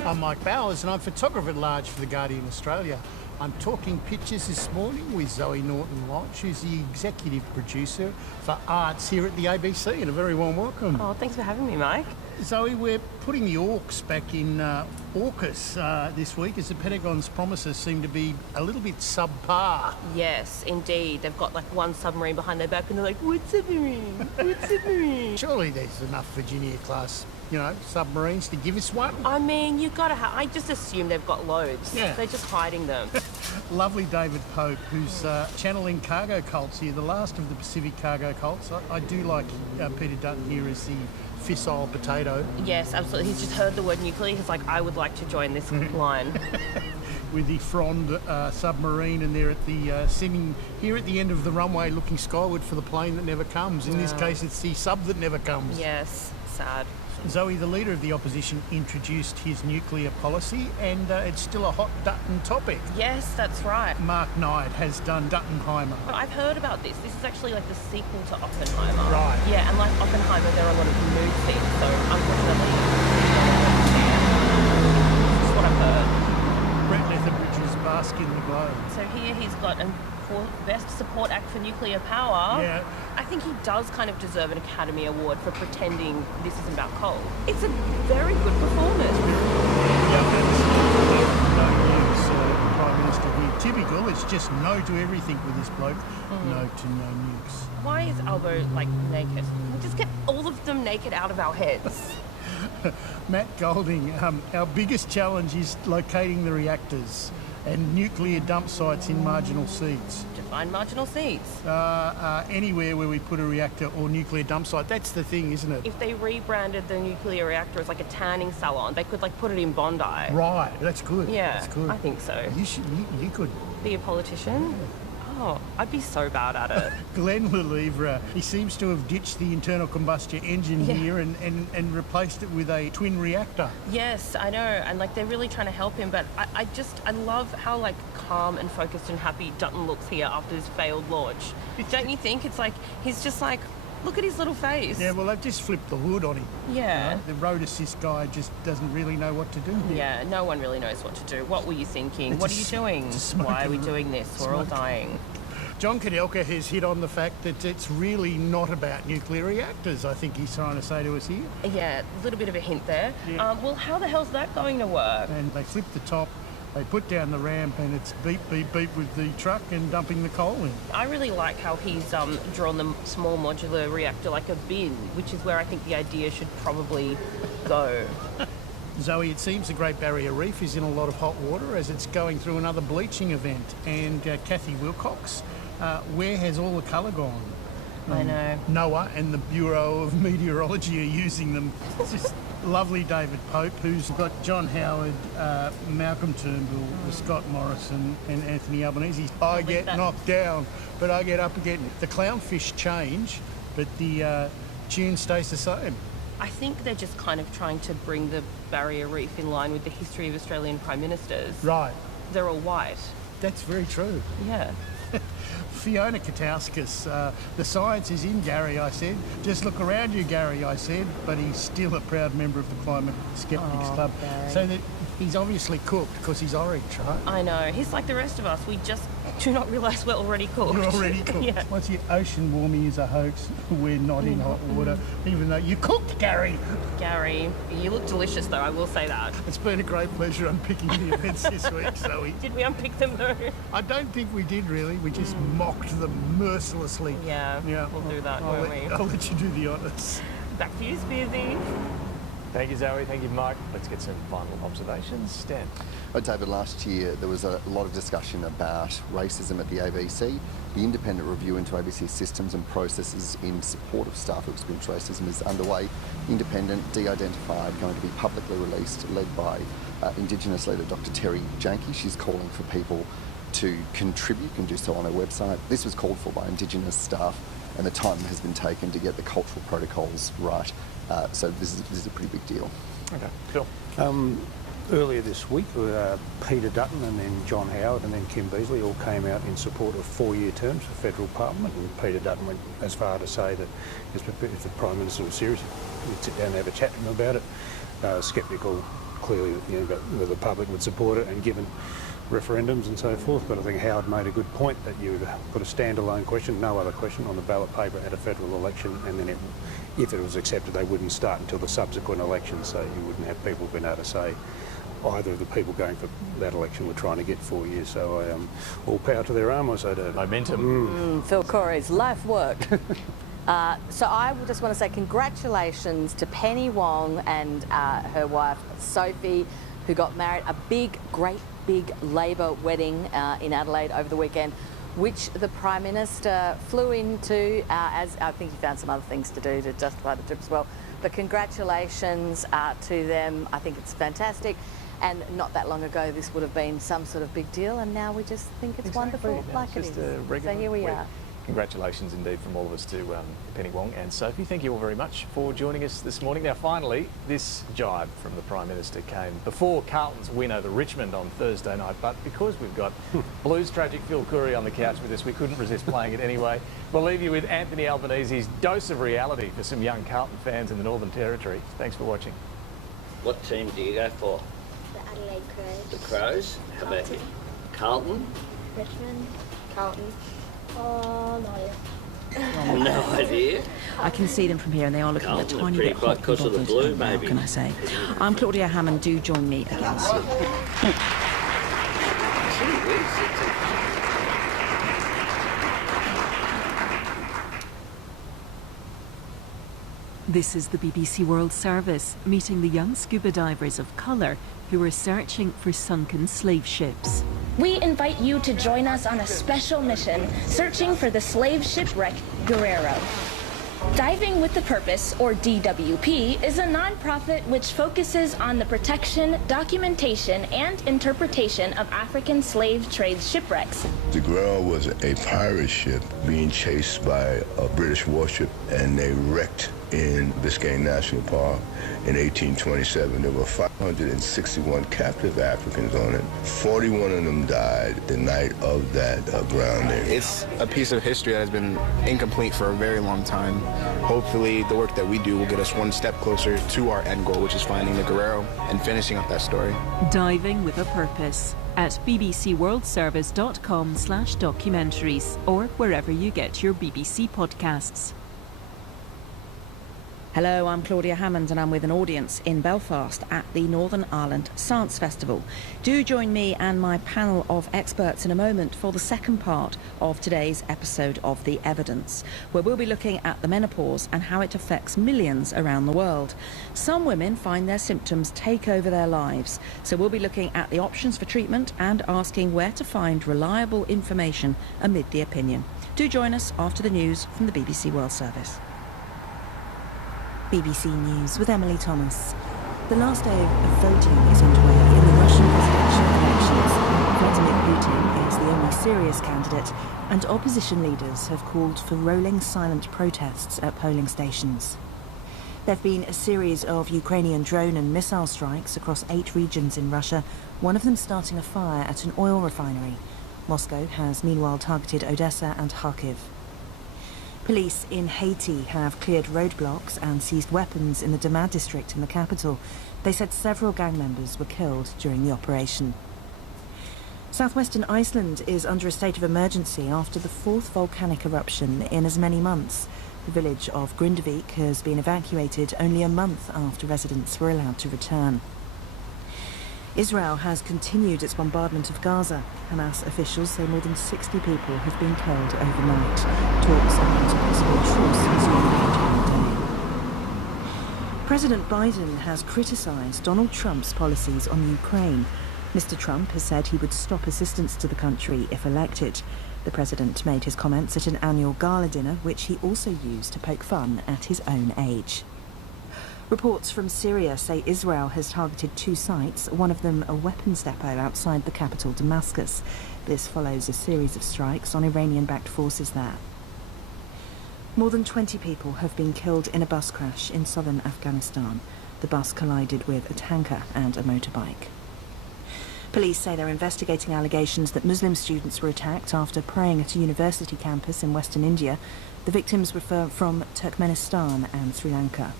I'm Mike Bowers and I'm photographer at large for The Guardian Australia. I'm talking pictures this morning with Zoe Norton-Lodge, who's the executive producer for arts here at the ABC, and a very warm welcome. Oh, thanks for having me, Mike. Zoe, we're putting the AUKUS back in AUKUS this week as the Pentagon's promises seem to be a little bit subpar. Yes, indeed. They've got like one submarine behind their back and they're like, what submarine? What submarine? Surely there's enough Virginia-class, submarines to give us one. I mean, you've got to have... I just assume they've got loads. Yeah. They're just hiding them. Lovely David Pope, who's channeling cargo cults here, the last of the Pacific cargo cults. I do like Peter Dutton here as the fissile potato. Yes, absolutely. He's just heard the word nuclear. He's like, I would like to join this line. With the Frond submarine, and they're at the sitting here at the end of the runway looking skyward for the plane that never comes. In this case, it's the sub that never comes. Yes, sad. Zoe, the leader of the opposition, introduced his nuclear policy, and it's still a hot Dutton topic. Yes, that's right. Mark Knight has done Duttonheimer. I've heard about this. This is actually like the sequel to Oppenheimer. Right. Yeah, and like Oppenheimer, there are a lot of nude scenes, so unfortunately, this is what I've heard. Brett Lethbridge's Bask in the Glow. So here he's got a Best Support Act for Nuclear Power. Yeah. I think he does kind of deserve an Academy Award for pretending this isn't about coal. It's a very good performance. Prime Minister here. Typical, it's just no to everything with this bloke. No to no nukes. Why is Albo like naked? Can we just get all of them naked out of our heads? Matt Golding, our biggest challenge is locating the reactors and nuclear dump sites in marginal seats. Define marginal seats. Anywhere where we put a reactor or nuclear dump site. That's the thing, isn't it? If they rebranded the nuclear reactor as like a tanning salon, they could like put it in Bondi. Right, that's good. Yeah, that's good. I think so. You could be a politician. Oh, I'd be so bad at it. Glenn Lelevre, he seems to have ditched the internal combustion engine here and replaced it with a twin reactor. Yes, I know, and like they're really trying to help him, but I love how like calm and focused and happy Dutton looks here after his failed launch. Don't you think? It's like, he's just like, look at his little face. Yeah, well, they've just flipped the hood on him. Yeah. The road assist guy just doesn't really know what to do here. Yeah, no one really knows what to do. What were you thinking? What are you doing? Why are we doing this? We're all dying. John Kudelka has hit on the fact that it's really not about nuclear reactors, I think he's trying to say to us here. Yeah, a little bit of a hint there. Yeah. Well, how the hell's that going to work? And they flip the top, they put down the ramp, and it's beep, beep, beep with the truck and dumping the coal in. I really like how he's drawn the small modular reactor like a bin, which is where I think the idea should probably go. Zoe, it seems the Great Barrier Reef is in a lot of hot water as it's going through another bleaching event. And Kathy Wilcox, where has all the colour gone? I know. NOAA and the Bureau of Meteorology are using them. It's just lovely David Pope, who's got John Howard, Malcolm Turnbull, Scott Morrison and Anthony Albanese. I get knocked down, but I get up again. The clownfish change, but the tune stays the same. I think they're just kind of trying to bring the Barrier Reef in line with the history of Australian Prime Ministers. Right. They're all white. That's very true. Yeah. Fiona Katauskas, the science is in, Gary, I said. Just look around you, Gary, I said. But he's still a proud member of the Climate Skeptics Club. Gary. So that he's obviously cooked because he's orange, right? I know. He's like the rest of us. We just do not realise we're already cooked. You're already cooked. Yeah. Once your ocean warming is a hoax, we're not in hot water, even though you cooked, Gary. Gary, you look delicious, though, I will say that. It's been a great pleasure unpicking the events this week, Zoe. Did we unpick them, though? I don't think we did, really. We just mocked them mercilessly. Yeah, we'll do that, won't we? I'll let you do the honours. Back to you, Spearsy. Thank you, Zoe. Thank you, Mike. Let's get some final observations. Stan. David, last year there was a lot of discussion about racism at the ABC. The independent review into ABC systems and processes in support of staff who experience racism is underway. Independent, de-identified, going to be publicly released, led by Indigenous leader Dr. Terry Janke. She's calling for people to contribute, can do so on her website. This was called for by Indigenous staff, and the time has been taken to get the cultural protocols right. So this is a pretty big deal. Okay, cool. Earlier this week, Peter Dutton and then John Howard and then Kim Beazley all came out in support of 4-year terms for federal parliament, and Peter Dutton went as far to say that if the Prime Minister was serious, he'd sit down and have a chat to him about it. Sceptical, clearly, that the public would support it, and given referendums and so forth, but I think Howard made a good point that you put a standalone question, no other question, on the ballot paper at a federal election, and then if it was accepted, they wouldn't start until the subsequent election, so you wouldn't have people being able to say either of the people going for that election were trying to get 4 years. So all power to their arm, I say, David. Momentum. Phil Corey's life work. So I just want to say congratulations to Penny Wong and her wife Sophie, who got married. A great big Labor wedding in Adelaide over the weekend, which the Prime Minister flew into, as I think he found some other things to do to justify the trip as well. But congratulations to them. I think it's fantastic. And not that long ago, this would have been some sort of big deal, and now we just think it's wonderful, like it is. So here we are. Congratulations indeed from all of us to Penny Wong and Sophie. Thank you all very much for joining us this morning. Now, finally, this jibe from the Prime Minister came before Carlton's win over Richmond on Thursday night, but because we've got Blues tragic Phil Curry on the couch with us, we couldn't resist playing it anyway. We'll leave you with Anthony Albanese's dose of reality for some young Carlton fans in the Northern Territory. Thanks for watching. What team do you go for? The Adelaide Crows. The Crows? How about you? Carlton? Richmond. Carlton. Oh, no. No idea. I can see them from here, and they are looking a Carlton are tiny pretty bit close hot because of the and blue, bothered. maybe. What can I say? I'm Claudia Hammond. Do join me again soon. This is the BBC World Service, meeting the young scuba divers of colour who are searching for sunken slave ships. We invite you to join us on a special mission, searching for the slave shipwreck Guerrero. Diving with a Purpose, or DWP, is a non-profit which focuses on the protection, documentation, and interpretation of African slave trade shipwrecks. The Guerrero was a pirate ship being chased by a British warship, and they wrecked in Biscayne National Park in 1827. There were 561 captive Africans on it. 41 of them died the night of that grounding. It's a piece of history that has been incomplete for a very long time. Hopefully the work that we do will get us one step closer to our end goal, which is finding the Guerrero and finishing up that story. Diving with a Purpose at bbcworldservice.com/documentaries or wherever you get your BBC podcasts. Hello, I'm Claudia Hammond, and I'm with an audience in Belfast at the Northern Ireland Science Festival. Do join me and my panel of experts in a moment for the second part of today's episode of The Evidence, where we'll be looking at the menopause and how it affects millions around the world. Some women find their symptoms take over their lives, so we'll be looking at the options for treatment and asking where to find reliable information amid the opinion. Do join us after the news from the BBC World Service. BBC News with Emily Thomas. The last day of voting is underway in the Russian presidential elections. Vladimir Putin is the only serious candidate, and opposition leaders have called for rolling silent protests at polling stations. There have been a series of Ukrainian drone and missile strikes across 8 regions in Russia, one of them starting a fire at an oil refinery. Moscow has meanwhile targeted Odessa and Kharkiv. Police in Haiti have cleared roadblocks and seized weapons in the Dama district in the capital. They said several gang members were killed during the operation. Southwestern Iceland is under a state of emergency after the 4th volcanic eruption in as many months. The village of Grindavik has been evacuated only a month after residents were allowed to return. Israel has continued its bombardment of Gaza. Hamas officials say more than 60 people have been killed overnight. Talks about a possible truce resume later in the day. President Biden has criticised Donald Trump's policies on Ukraine. Mr. Trump has said he would stop assistance to the country if elected. The president made his comments at an annual gala dinner, which he also used to poke fun at his own age. Reports from Syria say Israel has targeted 2 sites, one of them a weapons depot outside the capital Damascus. This follows a series of strikes on Iranian-backed forces there. More than 20 people have been killed in a bus crash in southern Afghanistan. The bus collided with a tanker and a motorbike. Police say they're investigating allegations that Muslim students were attacked after praying at a university campus in western India. The victims were from Turkmenistan and Sri Lanka.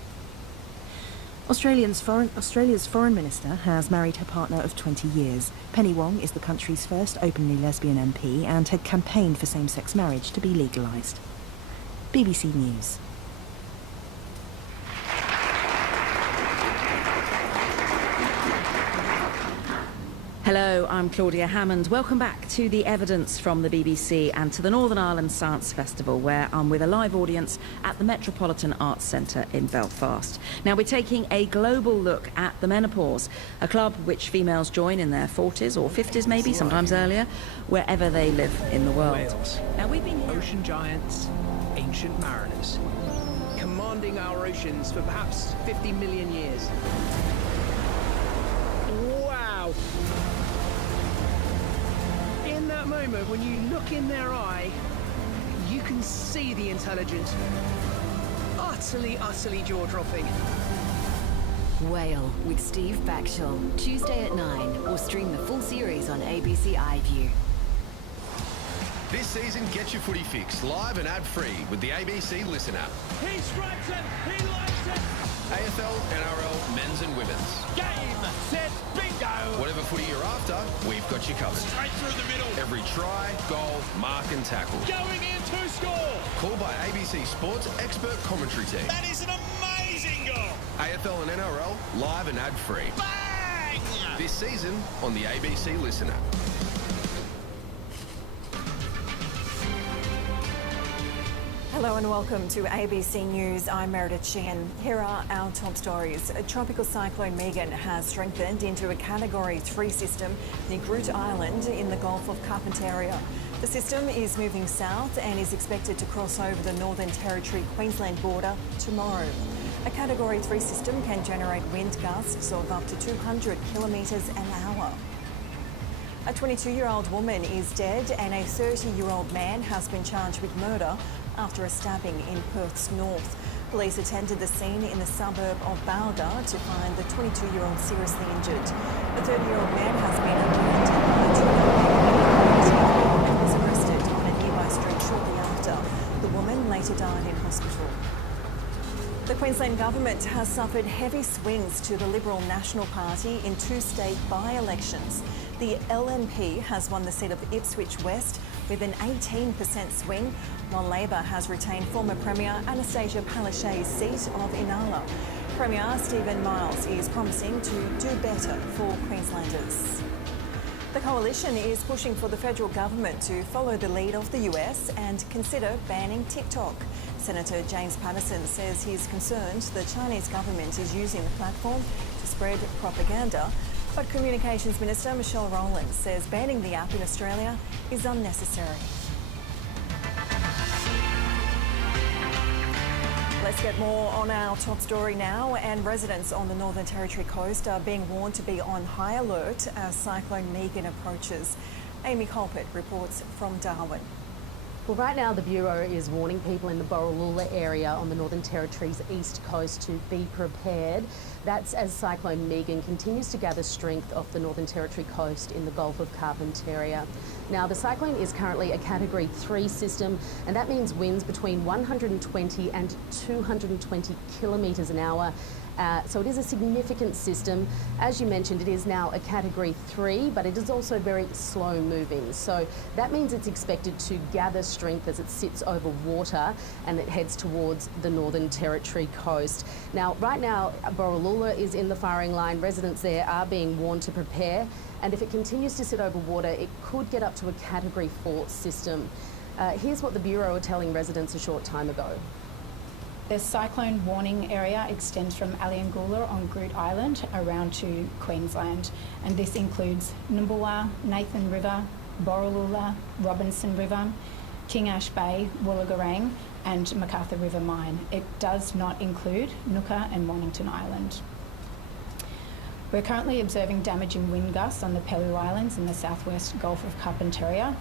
Australia's foreign minister has married her partner of 20 years. Penny Wong is the country's first openly lesbian MP and had campaigned for same-sex marriage to be legalised. BBC News. Hello, I'm Claudia Hammond. Welcome back to The Evidence from the BBC and to the Northern Ireland Science Festival, where I'm with a live audience at the Metropolitan Arts Centre in Belfast. Now, we're taking a global look at the menopause, a club which females join in their 40s or 50s maybe, sometimes earlier, wherever they live in the world. Whales. Now, we've been ocean giants, ancient mariners, commanding our oceans for perhaps 50 million years. Wow! In that moment, when you look in their eye, you can see the intelligence. Utterly, utterly jaw-dropping. Whale with Steve Backshall, Tuesday at 9, or stream the full series on ABC iView. This season, get your footy fix live and ad-free with the ABC Listen app. He strikes it, he likes it. AFL, NRL, men's and women's. Game, set, bingo. Whatever footy you're after, we've got you covered. Straight through the middle. Every try, goal, mark and tackle. Going in to score. Called by ABC Sports expert commentary team. That is an amazing goal. AFL and NRL, live and ad-free. Bang! This season on the ABC Listen app. Hello and welcome to ABC News. I'm Meredith Sheehan. Here are our top stories. Tropical cyclone Megan has strengthened into a Category 3 system near Groote Eylandt in the Gulf of Carpentaria. The system is moving south and is expected to cross over the Northern Territory-Queensland border tomorrow. A Category 3 system can generate wind gusts of up to 200 kilometres an hour. A 22-year-old woman is dead and a 30-year-old man has been charged with murder after a stabbing in Perth's north. Police attended the scene in the suburb of Balga to find the 22-year-old seriously injured. The 30-year-old man has been apprehended by and was arrested on a nearby street shortly after. The woman later died in hospital. The Queensland Government has suffered heavy swings to the Liberal National Party in two state by-elections. The LNP has won the seat of Ipswich West with an 18% swing, while Labor has retained former Premier Anastasia Palaszczuk's seat of Inala. Premier Stephen Miles is promising to do better for Queenslanders. The coalition is pushing for the federal government to follow the lead of the US and consider banning TikTok. Senator James Paterson says he's concerned the Chinese government is using the platform to spread propaganda, but Communications Minister Michelle Rowland says banning the app in Australia is unnecessary. Let's get more on our top story now, and residents on the Northern Territory coast are being warned to be on high alert as Cyclone Megan approaches. Amy Colpett reports from Darwin. Well, right now the Bureau is warning people in the Borroloola area on the Northern Territory's east coast to be prepared. That's as Cyclone Megan continues to gather strength off the Northern Territory coast in the Gulf of Carpentaria. Now, the cyclone is currently a Category 3 system, and that means winds between 120 and 220 kilometres an hour. So it is a significant system. As you mentioned, it is now a Category 3, but it is also very slow moving. So that means it's expected to gather strength as it sits over water and it heads towards the Northern Territory coast. Now, right now, Borroloola is in the firing line. Residents there are being warned to prepare. And if it continues to sit over water, it could get up to a Category 4 system. Here's what the Bureau are telling residents a short time ago. The cyclone warning area extends from Aliangoola on Groote Eylandt around to Queensland, and this includes Numbulwar, Nathan River, Borroloola, Robinson River, King Ash Bay, Wollongorang and Macarthur River Mine. It does not include Nooka and Mornington Island. We're currently observing damaging wind gusts on the Pellew Islands in the southwest Gulf of Carpentaria,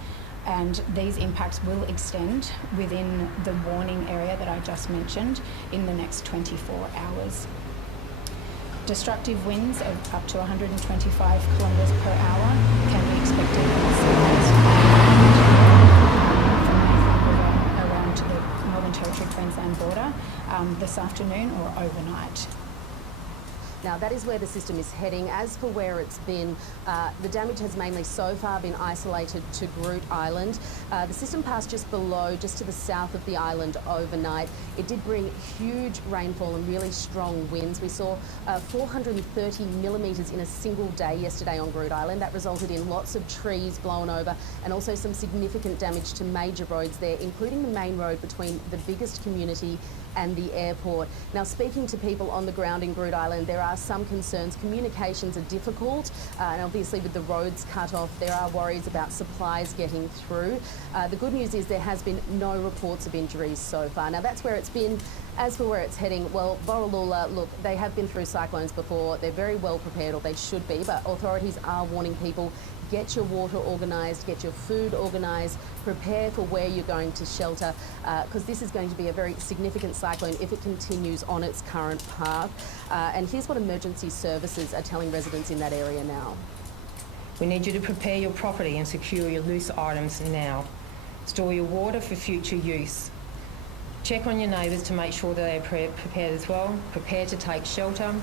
and these impacts will extend within the warning area that I just mentioned in the next 24 hours. Destructive winds of up to 125 kilometres per hour can be expected around to the Northern Territory Queensland border this afternoon or overnight. Now, that is where the system is heading. As for where it's been, the damage has mainly so far been isolated to Groot Island. The system passed just below, just to the south of the island overnight. It did bring huge rainfall and really strong winds. We saw 430 millimetres in a single day yesterday on Groot Island. That resulted in lots of trees blown over and also some significant damage to major roads there, including the main road between the biggest community and the airport. Now, speaking to people on the ground in Groot Island, there are some concerns. Communications are difficult, and obviously with the roads cut off, there are worries about supplies getting through. The good news is there has been no reports of injuries so far. Now, that's where it's been. As for where it's heading, well, Borroloola, look, they have been through cyclones before. They're very well prepared, or they should be, but authorities are warning people, get your water organised, get your food organised, prepare for where you're going to shelter, because this is going to be a very significant cyclone if it continues on its current path. And here's what emergency services are telling residents in that area now. We need you to prepare your property and secure your loose items now. Store your water for future use. Check on your neighbours to make sure that they are prepared as well. Prepare to take shelter.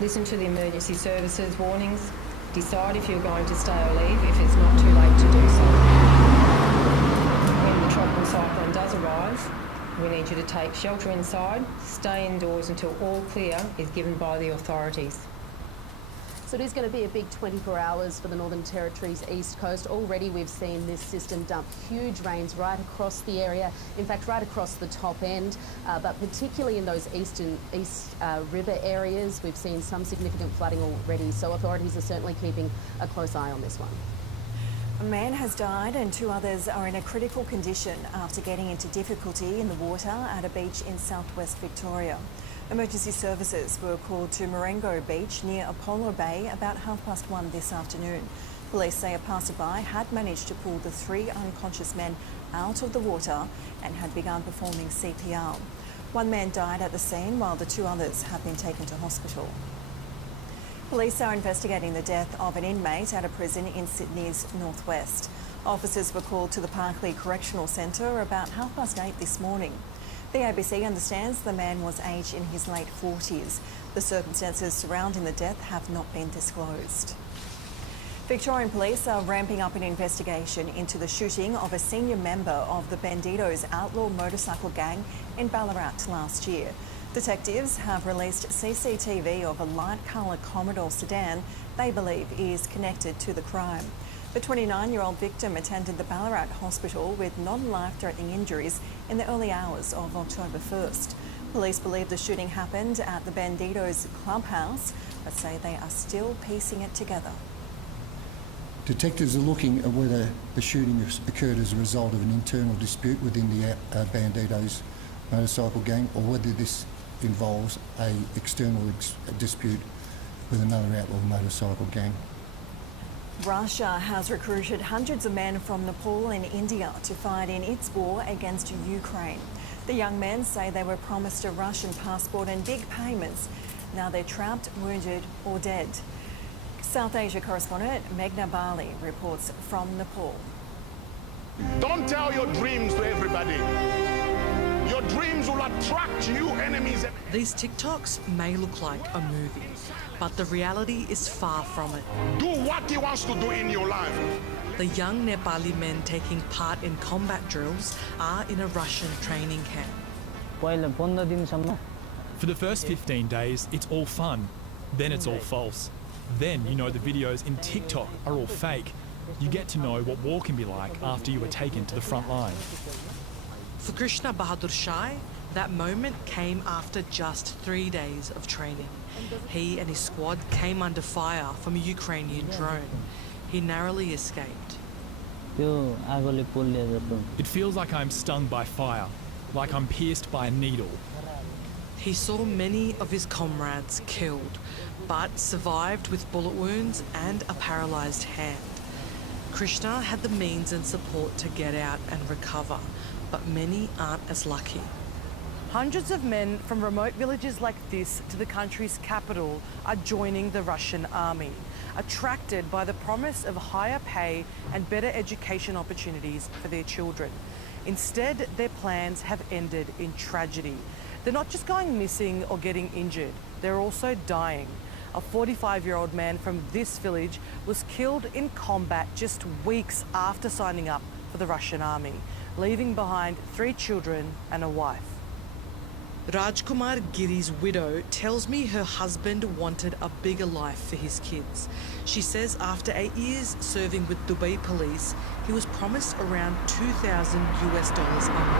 Listen to the emergency services warnings. Decide if you're going to stay or leave if it's not too late to do so. When the tropical cyclone does arrive, we need you to take shelter inside, stay indoors until all clear is given by the authorities. So it is going to be a big 24 hours for the Northern Territory's east coast. Already we've seen this system dump huge rains right across the area, in fact right across the top end, but particularly in those east river areas, we've seen some significant flooding already, so authorities are certainly keeping a close eye on this one. A man has died and 2 others are in a critical condition after getting into difficulty in the water at a beach in southwest Victoria. Emergency services were called to Marengo Beach near Apollo Bay about 1:30 this afternoon. Police say a passerby had managed to pull the 3 unconscious men out of the water and had begun performing CPR. 1 man died at the scene while the 2 others have been taken to hospital. Police are investigating the death of an inmate at a prison in Sydney's northwest. Officers were called to the Parkley Correctional Centre about 8:30 this morning. The ABC understands the man was aged in his late 40s. The circumstances surrounding the death have not been disclosed. Victorian police are ramping up an investigation into the shooting of a senior member of the Bandidos outlaw motorcycle gang in Ballarat last year. Detectives have released CCTV of a light-coloured Commodore sedan they believe is connected to the crime. The 29-year-old victim attended the Ballarat hospital with non-life-threatening injuries in the early hours of October 1st. Police believe the shooting happened at the Bandidos clubhouse, but say they are still piecing it together. Detectives are looking at whether the shooting occurred as a result of an internal dispute within the Bandidos motorcycle gang, or whether this involves an external dispute with another outlaw motorcycle gang. Russia has recruited hundreds of men from Nepal and India to fight in its war against Ukraine. The young men say they were promised a Russian passport and big payments. Now they're trapped, wounded or dead. South Asia correspondent Meghna Bali reports from Nepal. Don't tell your dreams to everybody. Your dreams will attract you enemies. These TikToks may look like a movie, but the reality is far from it. Do what he wants to do in your life. The young Nepali men taking part in combat drills are in a Russian training camp. For the first 15 days, it's all fun. Then it's all false. Then you know the videos in TikTok are all fake. You get to know what war can be like after you were taken to the front line. For Krishna Bahadur Shai, that moment came after just 3 days of training. He and his squad came under fire from a Ukrainian drone. He narrowly escaped. It feels like I'm stung by fire, like I'm pierced by a needle. He saw many of his comrades killed, but survived with bullet wounds and a paralysed hand. Krishna had the means and support to get out and recover, but many aren't as lucky. Hundreds of men from remote villages like this to the country's capital are joining the Russian army, attracted by the promise of higher pay and better education opportunities for their children. Instead, their plans have ended in tragedy. They're not just going missing or getting injured. they're also dying. A 45-year-old man from this village was killed in combat just weeks after signing up for the Russian army, leaving behind 3 children and a wife. Rajkumar Giri's widow tells me her husband wanted a bigger life for his kids. She says after 8 years serving with Dubai police, he was promised around $2,000 a month.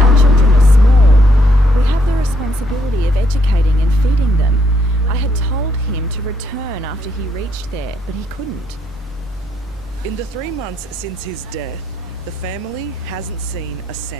Our children are small. We have the responsibility of educating and feeding them. I had told him to return after he reached there, but he couldn't. In the 3 months since his death, the family hasn't seen a cent.